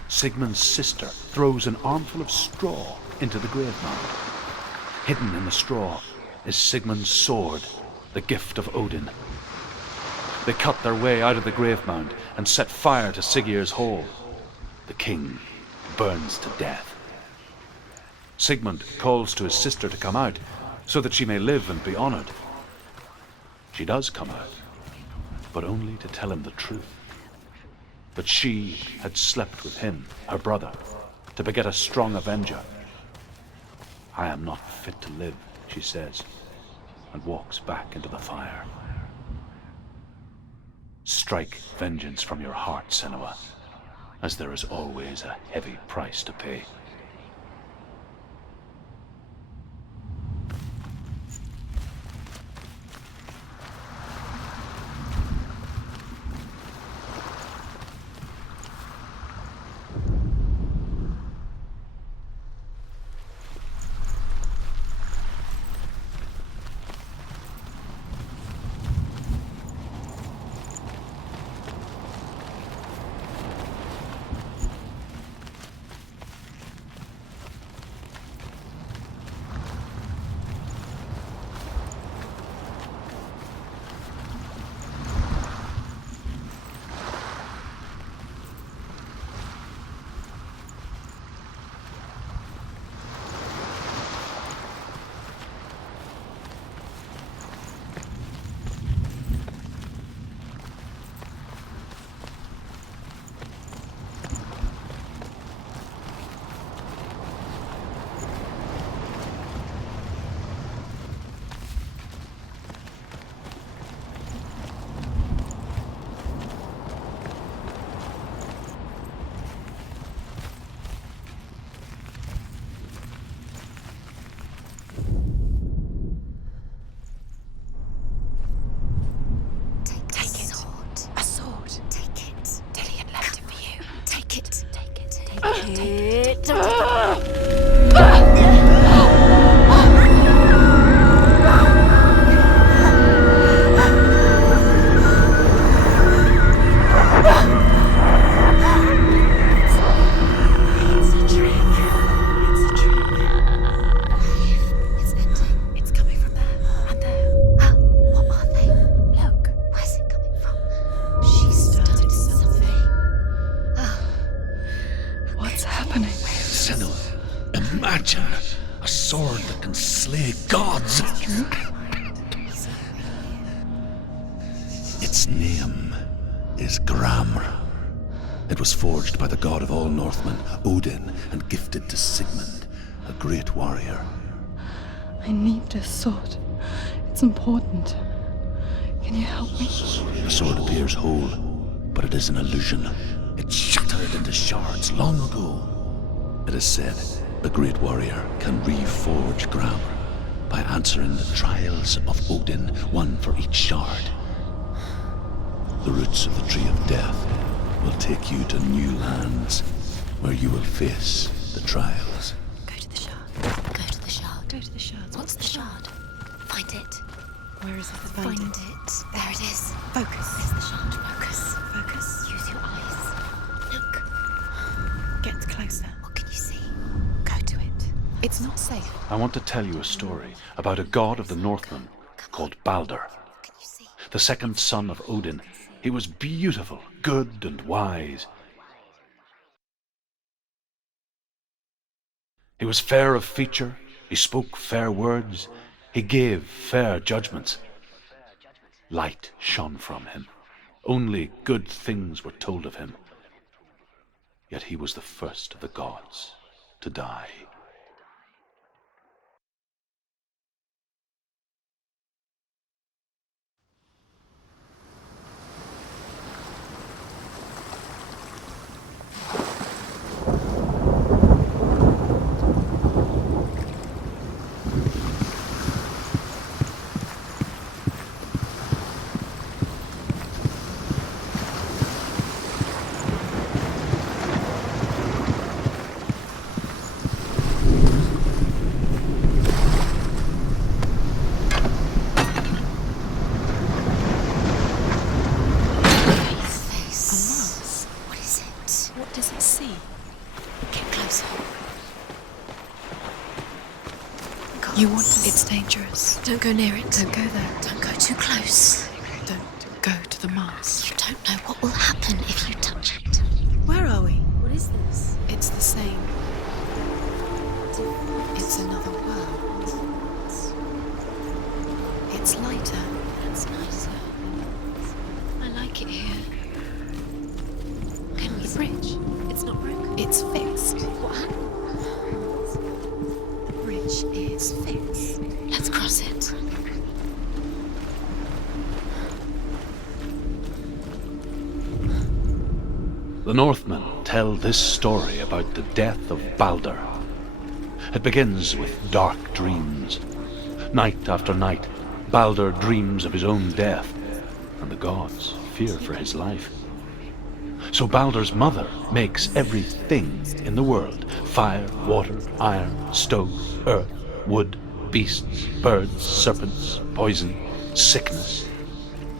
Sigmund's sister throws an armful of straw into the grave mound. Hidden in the straw is Sigmund's sword, the gift of Odin. They cut their way out of the grave mound and set fire to Siggeir's hole. The king burns to death. Sigmund calls to his sister to come out so that she may live and be honored. She does come out, but only to tell him the truth. That she had slept with him, her brother, to beget a strong avenger. I am not fit to live, she says, and walks back into the fire. Strike vengeance from your heart, Senua, as there is always a heavy price to pay. Imagine a sword that can slay gods. Its name is Gramr. It was forged by the god of all Northmen, Odin, and gifted to Sigmund, a great warrior. I need this sword. It's important. Can you help me? The sword appears whole, but it is an illusion. It shattered into shards long ago. It is said the great warrior can reforge Gramr by answering the trials of Odin, one for each shard. The roots of the Tree of Death will take you to new lands where you will face the trials. Go to the shard. Go to the shard. Go to the shard. What's the shard? Find it. Where is it? Find it. There it is. Focus. There's the shard. Focus. Focus. Use your eyes. Look. Get closer. What can you see? Go to it. It's not safe. I want to tell you a story about a god of the Northmen called Baldur. Can you see? The second son of Odin. He was beautiful, good, and wise. He was fair of feature, he spoke fair words, he gave fair judgments. Light shone from him. Only good things were told of him. Yet he was the first of the gods to die. You want to... It's dangerous. Don't go near it. Don't go there. Don't go too close. Don't go to the mask. You don't know what will happen if you touch it. Where are we? What is this? It's the same. It's another world. It's lighter. That's nicer. I like it here. Can we... The bridge. It's not broken. It's fixed. What happened? Bridge. bridge is fixed. Let's cross it. The Northmen tell this story about the death of Baldur. It begins with dark dreams. Night after night, Baldur dreams of his own death, and the gods fear for his life. So Baldur's mother makes everything in the world: fire, water, iron, stone, earth, wood, beasts, birds, serpents, poison, sickness,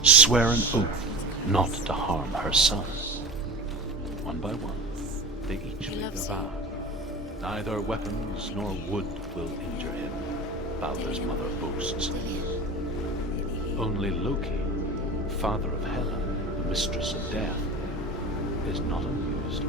swear an oath not to harm her son. One by one, they each make a vow. Neither weapons nor wood will injure him, Baldur's mother boasts. Only Loki, father of Hela, the mistress of death, is not amused.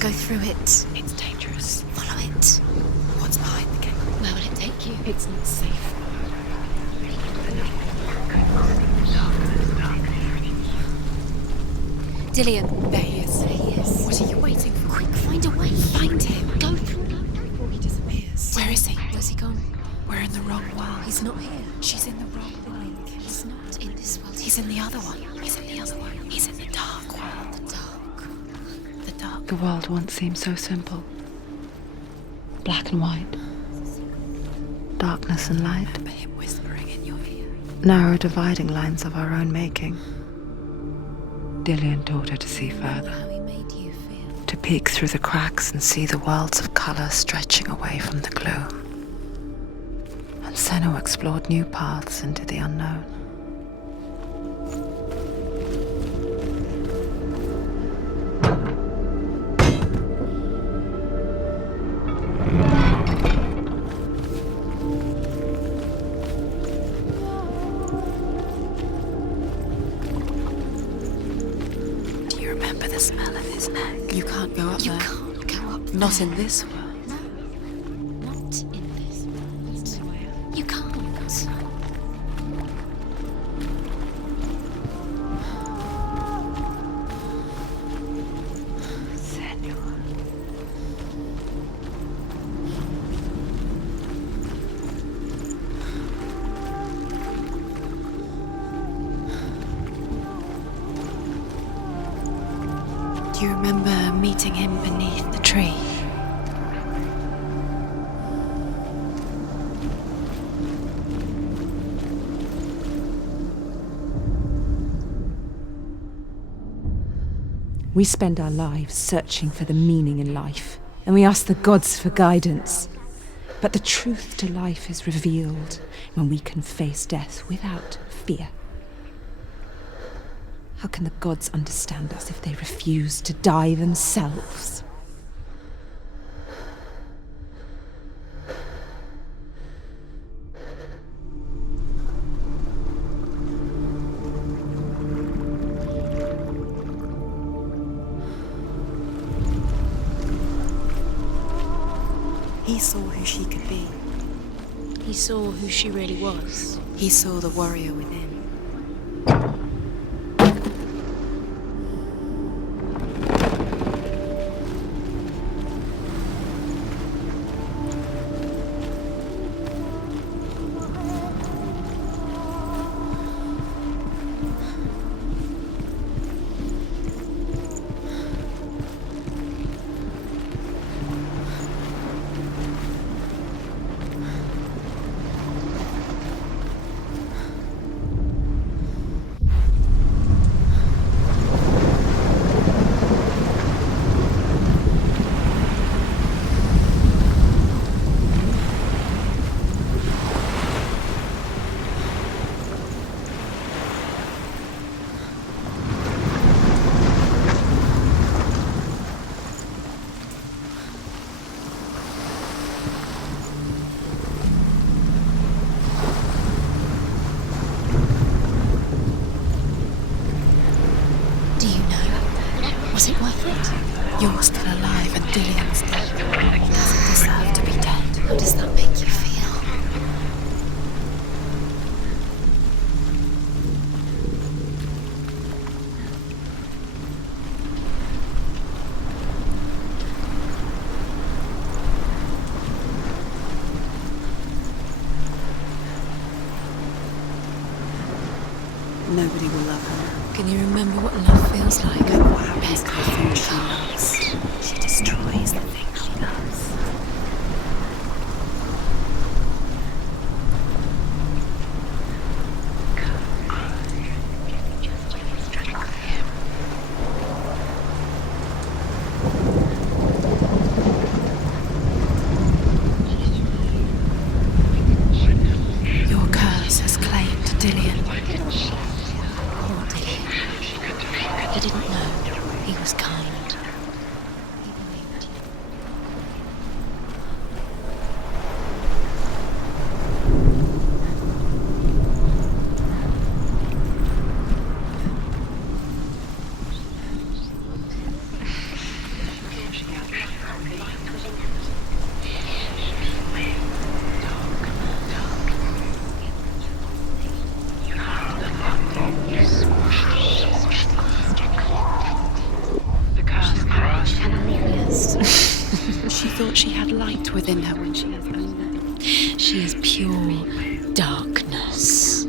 Go through it. It's dangerous. Follow it. What's behind the gate? Where will it take you? It's not safe. Dillian. There he is. There he is. What are you waiting for? Quick, find a way. Find him. Go through before he disappears. Where is he? Where's he gone? We're in the wrong world. He's not here. She's in the wrong world. He's not in this world. He's in the other one. He's in the other one. He's in the dark world. The dark. The dark. The world once seemed so simple. Black and white. Darkness and light. Remember him whispering in your ear. Narrow dividing lines of our own making. Dillian taught her to see further. How he made you feel. To peek through the cracks and see the worlds of colour stretching away from the gloom. And Senua explored new paths into the unknown. Do you remember the smell of his neck? You can't go up there. You can't go up there. Not in this world. Not in this world. You can't. Senua. Do you remember meeting him beneath the tree? We spend our lives searching for the meaning in life, and we ask the gods for guidance. But the truth to life is revealed when we can face death without fear. How can the gods understand us if they refuse to die themselves? He saw who she could be. He saw who she really was. He saw the warrior within. Nobody will love her. Can you remember what love feels like? Remember what happens to the thing she loves. She destroys the thing she loves. Your curse has claimed Dillion. Poor Dillion. He didn't know. He was kind. He believed you. She thought she had light within her when she has only. She is pure darkness.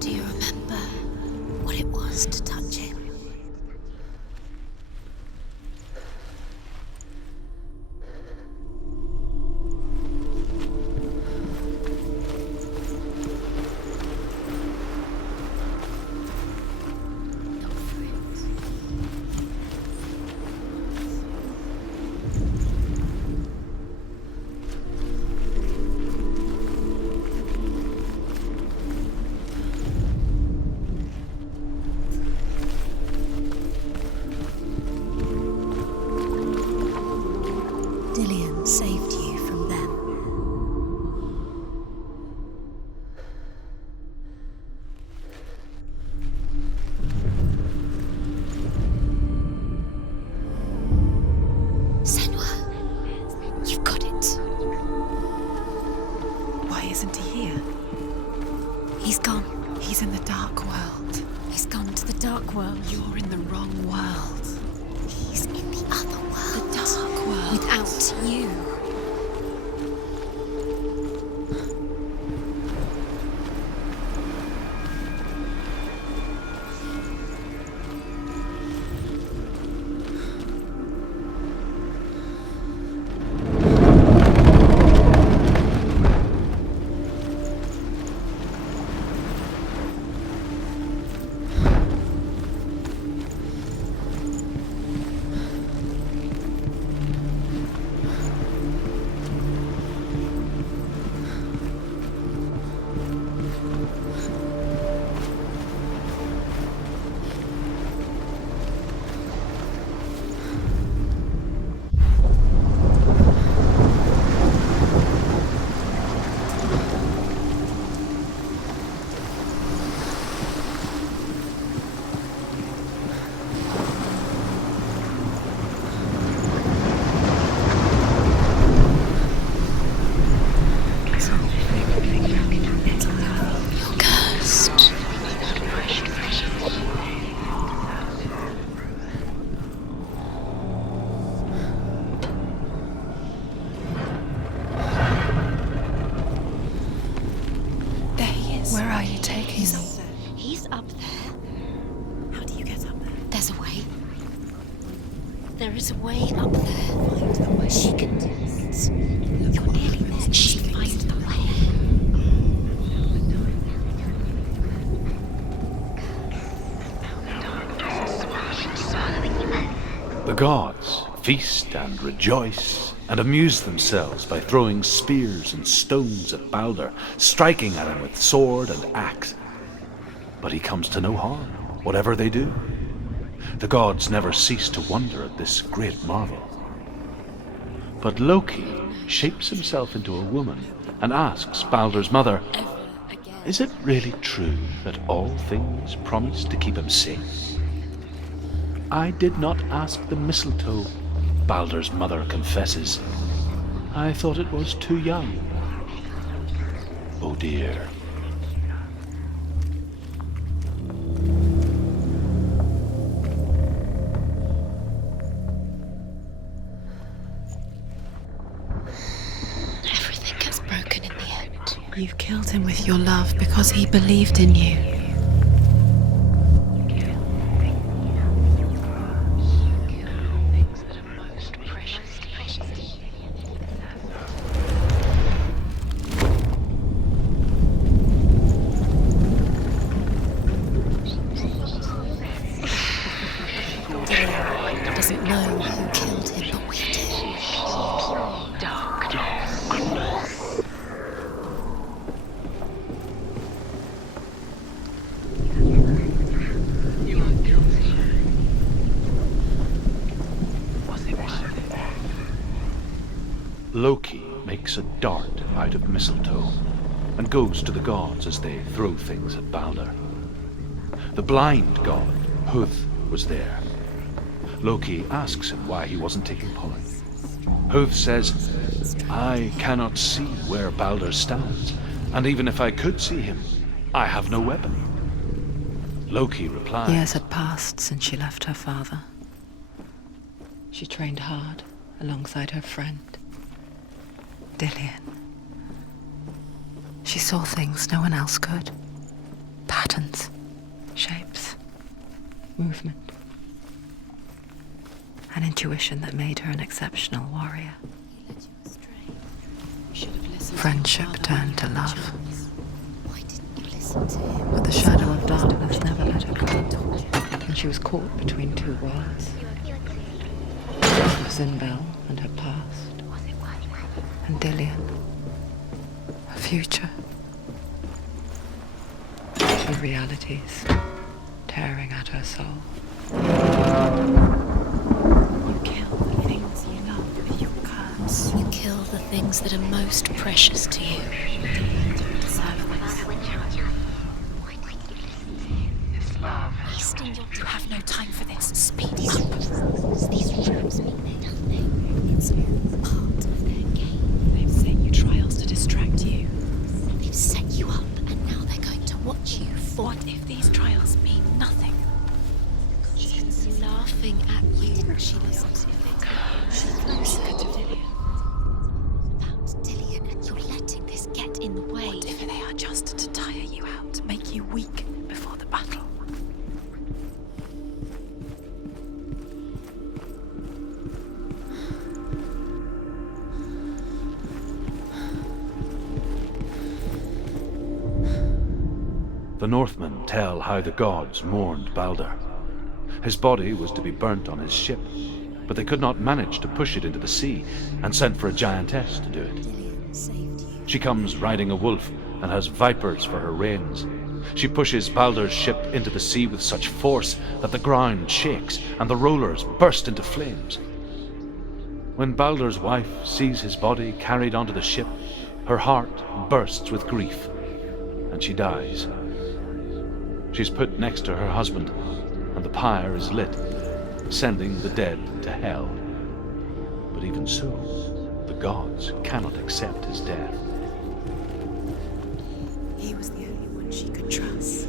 Do you remember what it was to touch him? Not friends. Dillion saved you from them. Senua, you've got it. Why isn't he here? He's gone. He's in the dark world. He's gone to the dark world. You're in the wrong world. He's in the other world. The dark world. Without you. Where are you taking me? He's up there. How do you get up there? There's a way. There is a way up there. Find the way. She can do it. You're nearly there. She finds the way. The gods feast and rejoice and amuse themselves by throwing spears and stones at Baldur, striking at him with sword and axe. But he comes to no harm, whatever they do. The gods never cease to wonder at this great marvel. But Loki shapes himself into a woman and asks Baldur's mother, "Is it really true that all things promise to keep him safe?" "I did not ask the mistletoe," Baldur's mother confesses. I thought it was too young. Oh dear. Everything gets broken in the end. You killed him with your love because he believed in you. Doesn't know who killed him, but we do. You are guilty. Was it worth it? Loki makes a dart out of mistletoe and goes to the gods as they throw things at Balder. The blind god, Huth, was there. Loki asks him why he wasn't taking part. Huth says, I cannot see where Balder stands, and even if I could see him, I have no weapon. Loki replies, Years had passed since she left her father. She trained hard alongside her friend, Dillian. She saw things no one else could. Patterns, shapes, movement. An intuition that made her an exceptional warrior. Friendship turned to love. Why didn't you listen to him? But the shadow of darkness never let her go, and she was caught between two worlds. Of Zinbel and her past, and Dillian, her future. Two realities tearing at her soul. You kill the things you love with your curse. You kill the things that are most precious to you. You have no time for this. Speed up. These rooms mean nothing. It's part of their game. They've set you trials to distract you. They've set you up, and now they're going to watch you fall. What if these trials mean nothing? She's laughing at you. She listens to it. She listens to Dillian. About Dillian, and you're letting this get in the way. What if they are just to tire you out, to make you weak before the battle? The Northmen tell how the gods mourned Balder. His body was to be burnt on his ship, but they could not manage to push it into the sea and sent for a giantess to do it. She comes riding a wolf and has vipers for her reins. She pushes Balder's ship into the sea with such force that the ground shakes and the rollers burst into flames. When Balder's wife sees his body carried onto the ship, her heart bursts with grief, and she dies. She's put next to her husband, and the pyre is lit, sending the dead to hell. But even so, the gods cannot accept his death. He was the only one she could trust.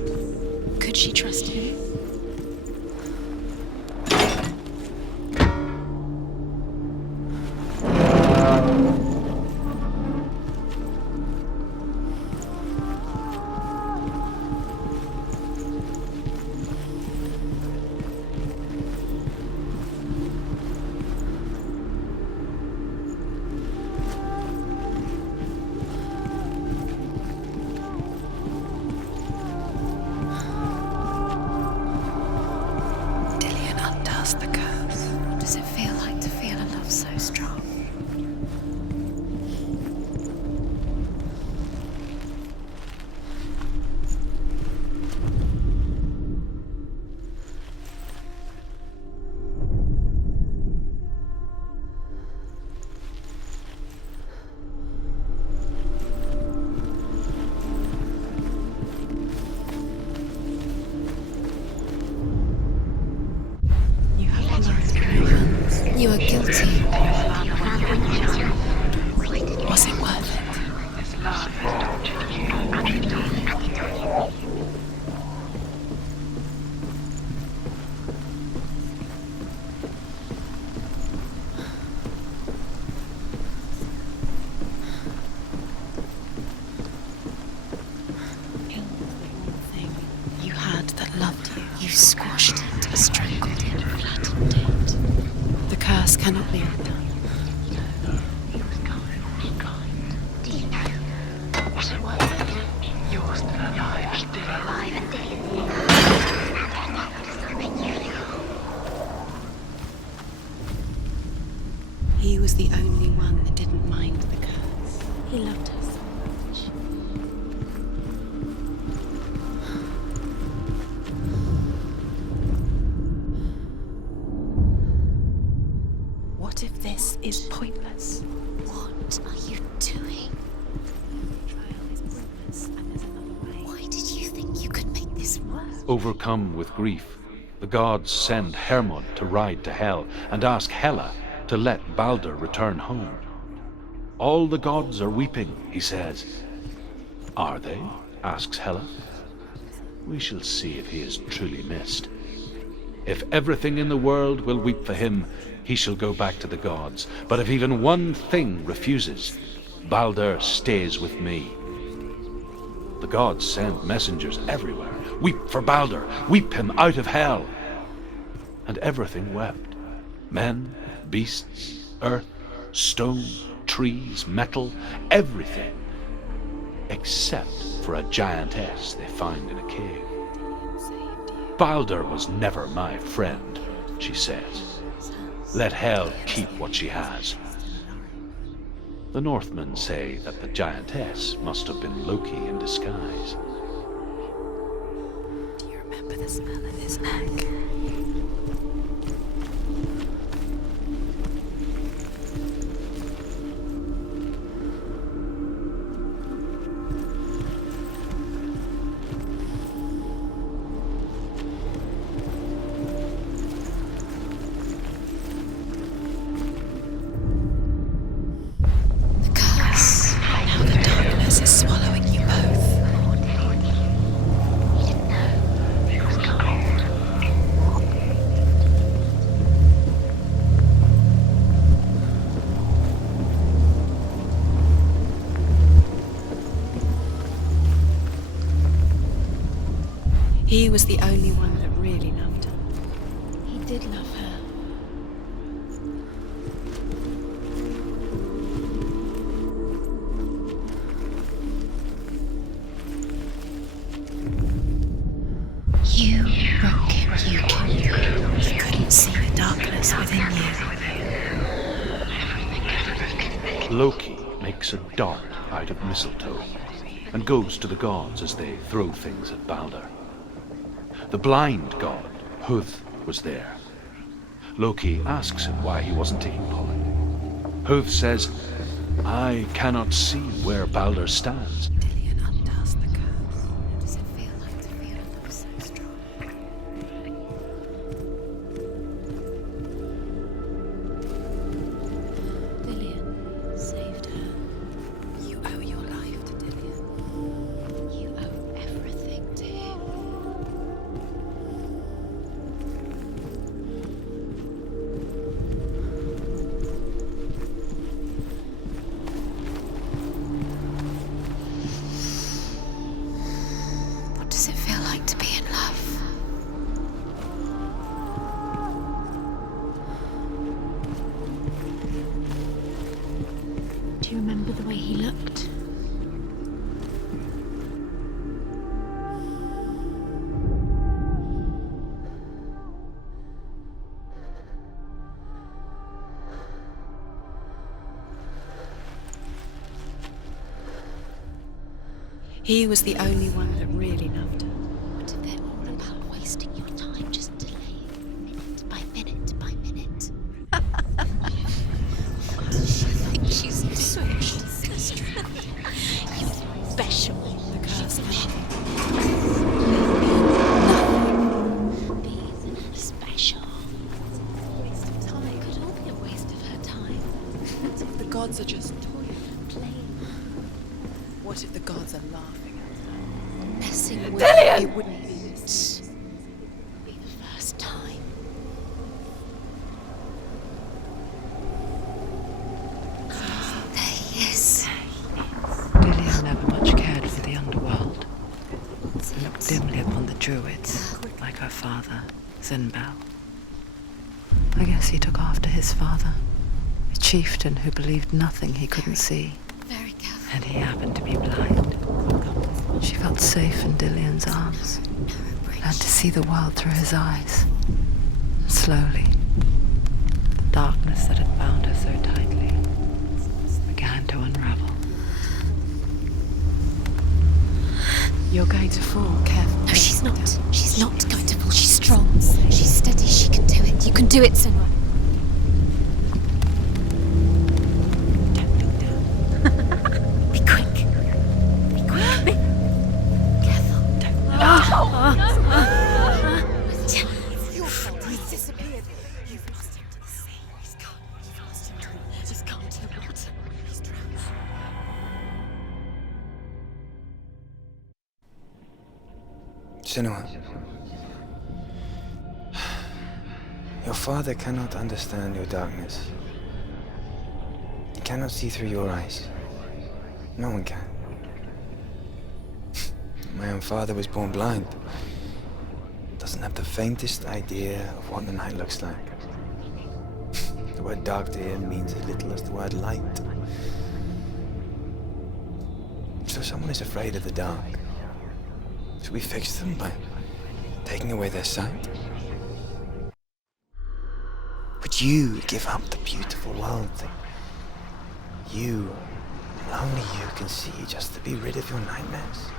Could she trust him? You are guilty. squashed it, strangled it, flattened it. The curse cannot be undone. He was the only one that didn't mind the curse. He loved her so much. What if this is pointless? What are you doing? The trial is pointless, and there's another way. Why did you think you could make this work? Overcome with grief, the gods send Hermod to ride to Hell and ask Hela to let Balder return home. All the gods are weeping, he says. Are they? Asks Hela. We shall see if he is truly missed. If everything in the world will weep for him, he shall go back to the gods. But if even one thing refuses, Balder stays with me. The gods send messengers everywhere. Weep for Balder, weep him out of Hell. And everything wept. Men, beasts, earth, stone, trees, metal, everything, except for a giantess they find in a cave. Balder was never my friend, she says. Let Hel keep what she has. The Northmen say that the giantess must have been Loki in disguise. Do you remember the smell of his neck? He was the only one that really loved her. He did love her. You broke him, you killed him. He couldn't see the darkness within you. Loki makes a dart out of mistletoe and goes to the gods as they throw things at Balder. The blind god, Huth, was there. Loki asks him why he wasn't taking part. Huth says, I cannot see where Balder stands. Dillion undoes the curse. How does it feel like to feel a love so strong? Dillion saved her. You owe your life to Dillion. You owe everything to him. What does it feel like to be in love? Do you remember the way he looked? He was the only one that really loved her. What if they're all about wasting your time, just delaying minute by minute by minute? What does she think she's doing? You're special. The curse cannot. Being special. Waste of time. It could all be a waste of her time. What if the gods are just toying? Playing. What if the gods are laughing at her? Messing with Dillion! It wouldn't be this. It would be the first time. There he is. Dillion never much cared for the underworld. Looked dimly upon the druids, like her father. father, Zinbel. I guess he took after his father, a chieftain who believed nothing he couldn't see. Very careful. And he happened to be blind. She felt safe in Dillion's arms, learned to see the world through his eyes. And slowly, the darkness that had bound her so tightly began to unravel. You're going to fall, careful. No, she's not. She's not going to fall. She's strong. She's steady. She can do it. You can do it, Senua. Be quick. Be quick. Be careful. It's your fault. He's disappeared. You've lost him to the sea. He's gone. You've lost him to it. He's gone to the water. He's drowned. Senua, your father cannot understand your darkness. He cannot see through your eyes. No one can. My own father was born blind. Doesn't have the faintest idea of what the night looks like. The word dark to him means as little as the word light. So someone is afraid of the dark. Should we fix them by taking away their sight? Would you give up the beautiful world that you, and only you, can see just to be rid of your nightmares?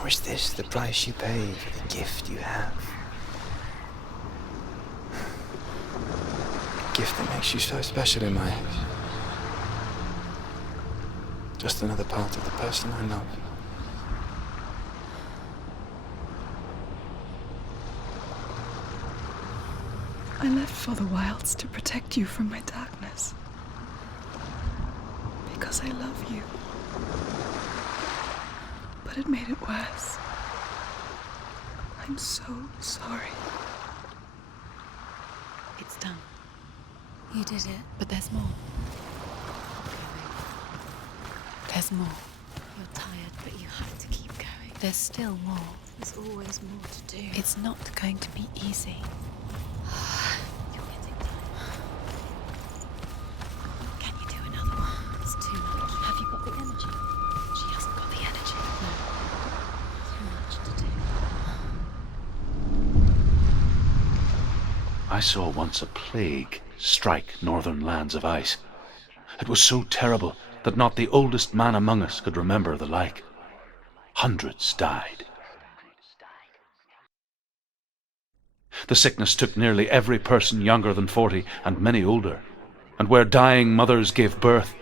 Or is this the price you pay for the gift you have? A gift that makes you so special in my eyes. Just another part of the person I love. I left for the wilds to protect you from my darkness. Because I love you. But it made it worse. I'm so sorry. It's done. You did it. But there's more. There's more. You're tired, but you have to keep going. There's still more. There's always more to do. It's not going to be easy. You're getting tired. Can you do another one? It's too much. Have you got the energy? She hasn't got the energy. No. Too much to do. I saw once a plague strike northern lands of ice. It was so terrible that not the oldest man among us could remember the like. Hundreds died. The sickness took nearly every person younger than 40 and many older, and where dying mothers gave birth,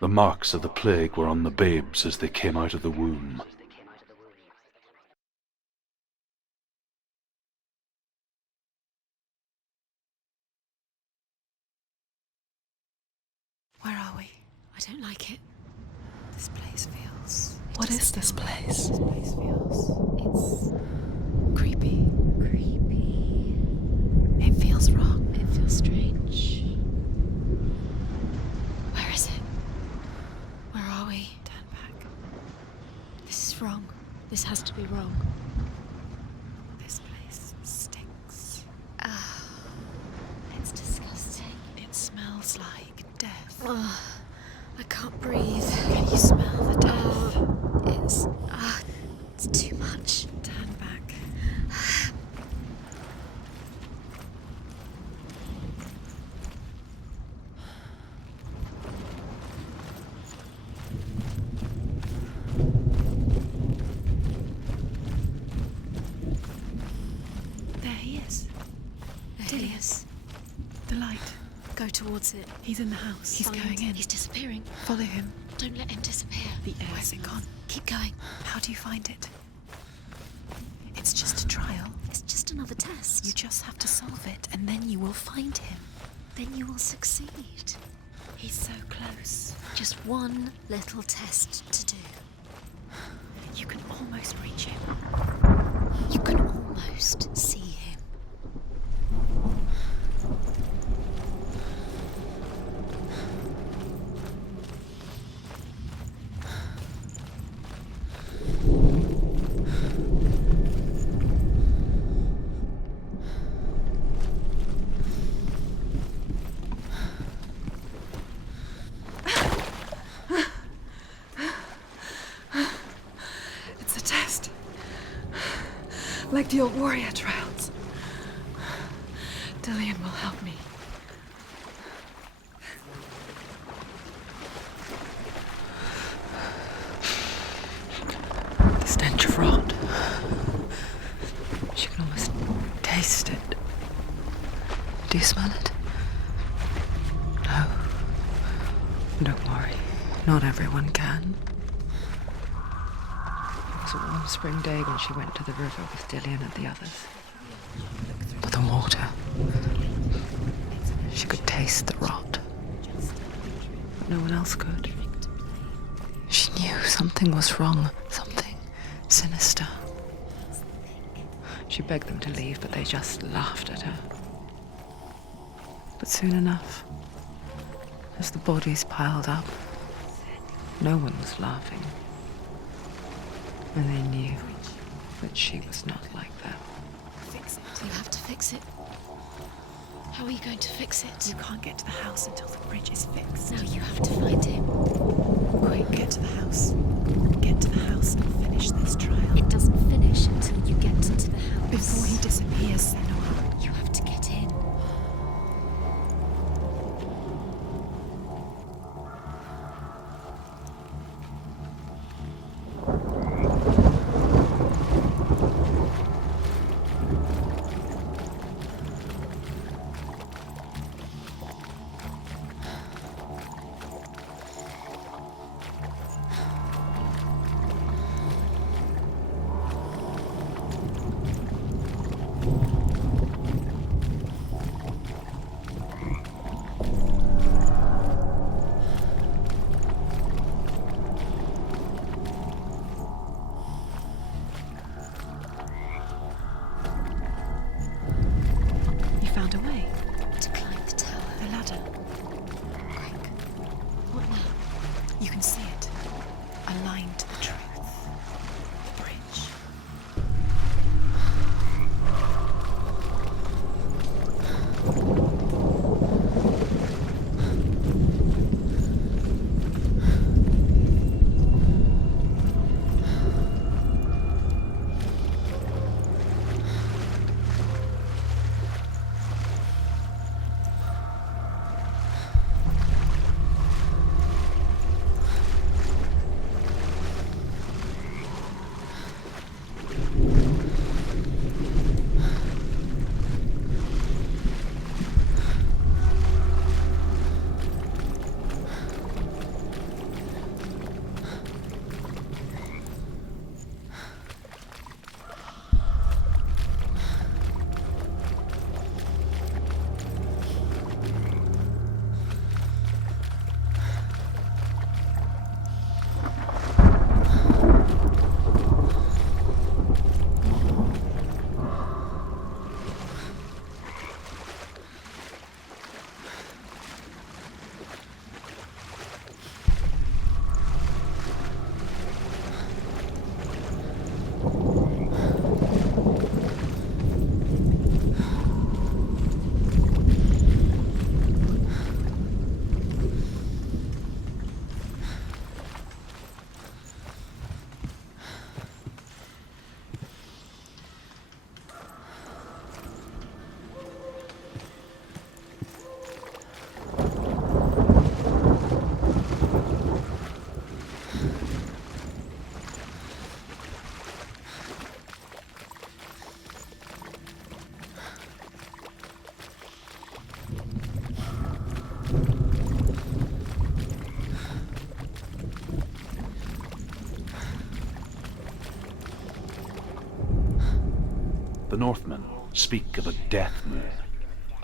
the marks of the plague were on the babes as they came out of the womb. Where are we? I don't like it. This place feels... What is this place? This place feels... It's... creepy. Creepy. It feels wrong. It feels strange. Where is it? Where are we? Turn back. This is wrong. This has to be wrong. This place stinks. It's disgusting. It smells like death. I can't breathe. Can you smell the death? It's too much. Turn back. There he is. There he is. The light. Go towards it. He's in the house. He's Find- going in. He's disappearing. Follow him. Don't let him disappear. The air's gone. Keep going. How do you find it? It's just a trial. It's just another test. You just have to solve it, and then you will find him. Then you will succeed. He's so close. Just one little test to do. You can almost reach him. You can almost see him. Like the old warrior trials. Dillian will help me. The stench of rot. She can almost taste it. Do you smell it? No. Don't worry. Not everyone can. It was a warm spring day when she went to the river with Dillian and the others. But the water. She could taste the rot. But no one else could. She knew something was wrong. Something sinister. She begged them to leave, but they just laughed at her. But soon enough, as the bodies piled up, no one was laughing. And they knew that she was not like them. Fix it. You have to fix it. How are you going to fix it? You can't get to the house until the bridge is fixed. No, you have to find him. Quick, get to the house. Get to the house and finish this trial. It doesn't finish until you get into the house. Before he disappears, Senua. You have to get in. Found a way To climb the tower. the ladder. Quick. What now? You can see it. Aligned to the truth. The bridge. The Northmen speak of a death moon,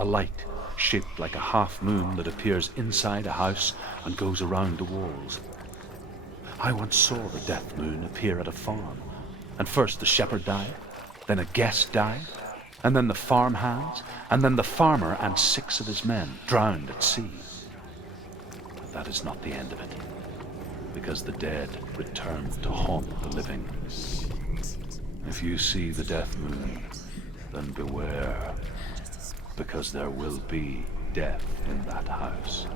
a light shaped like a half moon that appears inside a house and goes around the walls. I once saw the death moon appear at a farm, and first the shepherd died, then a guest died, and then the farm hands, and then the farmer and 6 of his men drowned at sea. But that is not the end of it, because the dead return to haunt the living. If you see the death moon, then beware, because there will be death in that house.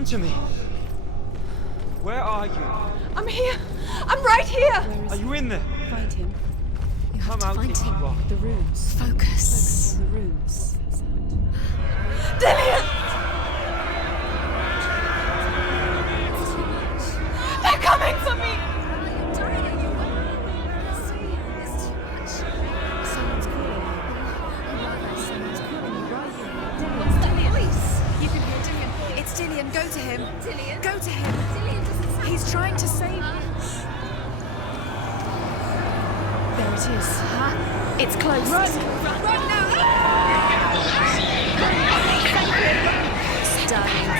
Come to me. Where are you? I'm here. I'm right here. Are you in there? Find him. You have Come to out, find him. Rock. The runes. Focus on the runes. Dillian! They're coming for me! Someone's calling you. Someone's calling you right here. What's that voice? You can hear Dillian. It's Dillian. Go to him. Dillian? Go to him. Dillian doesn't sound. He's trying to save you. There it is. Huh? It's close. Run now! Darling.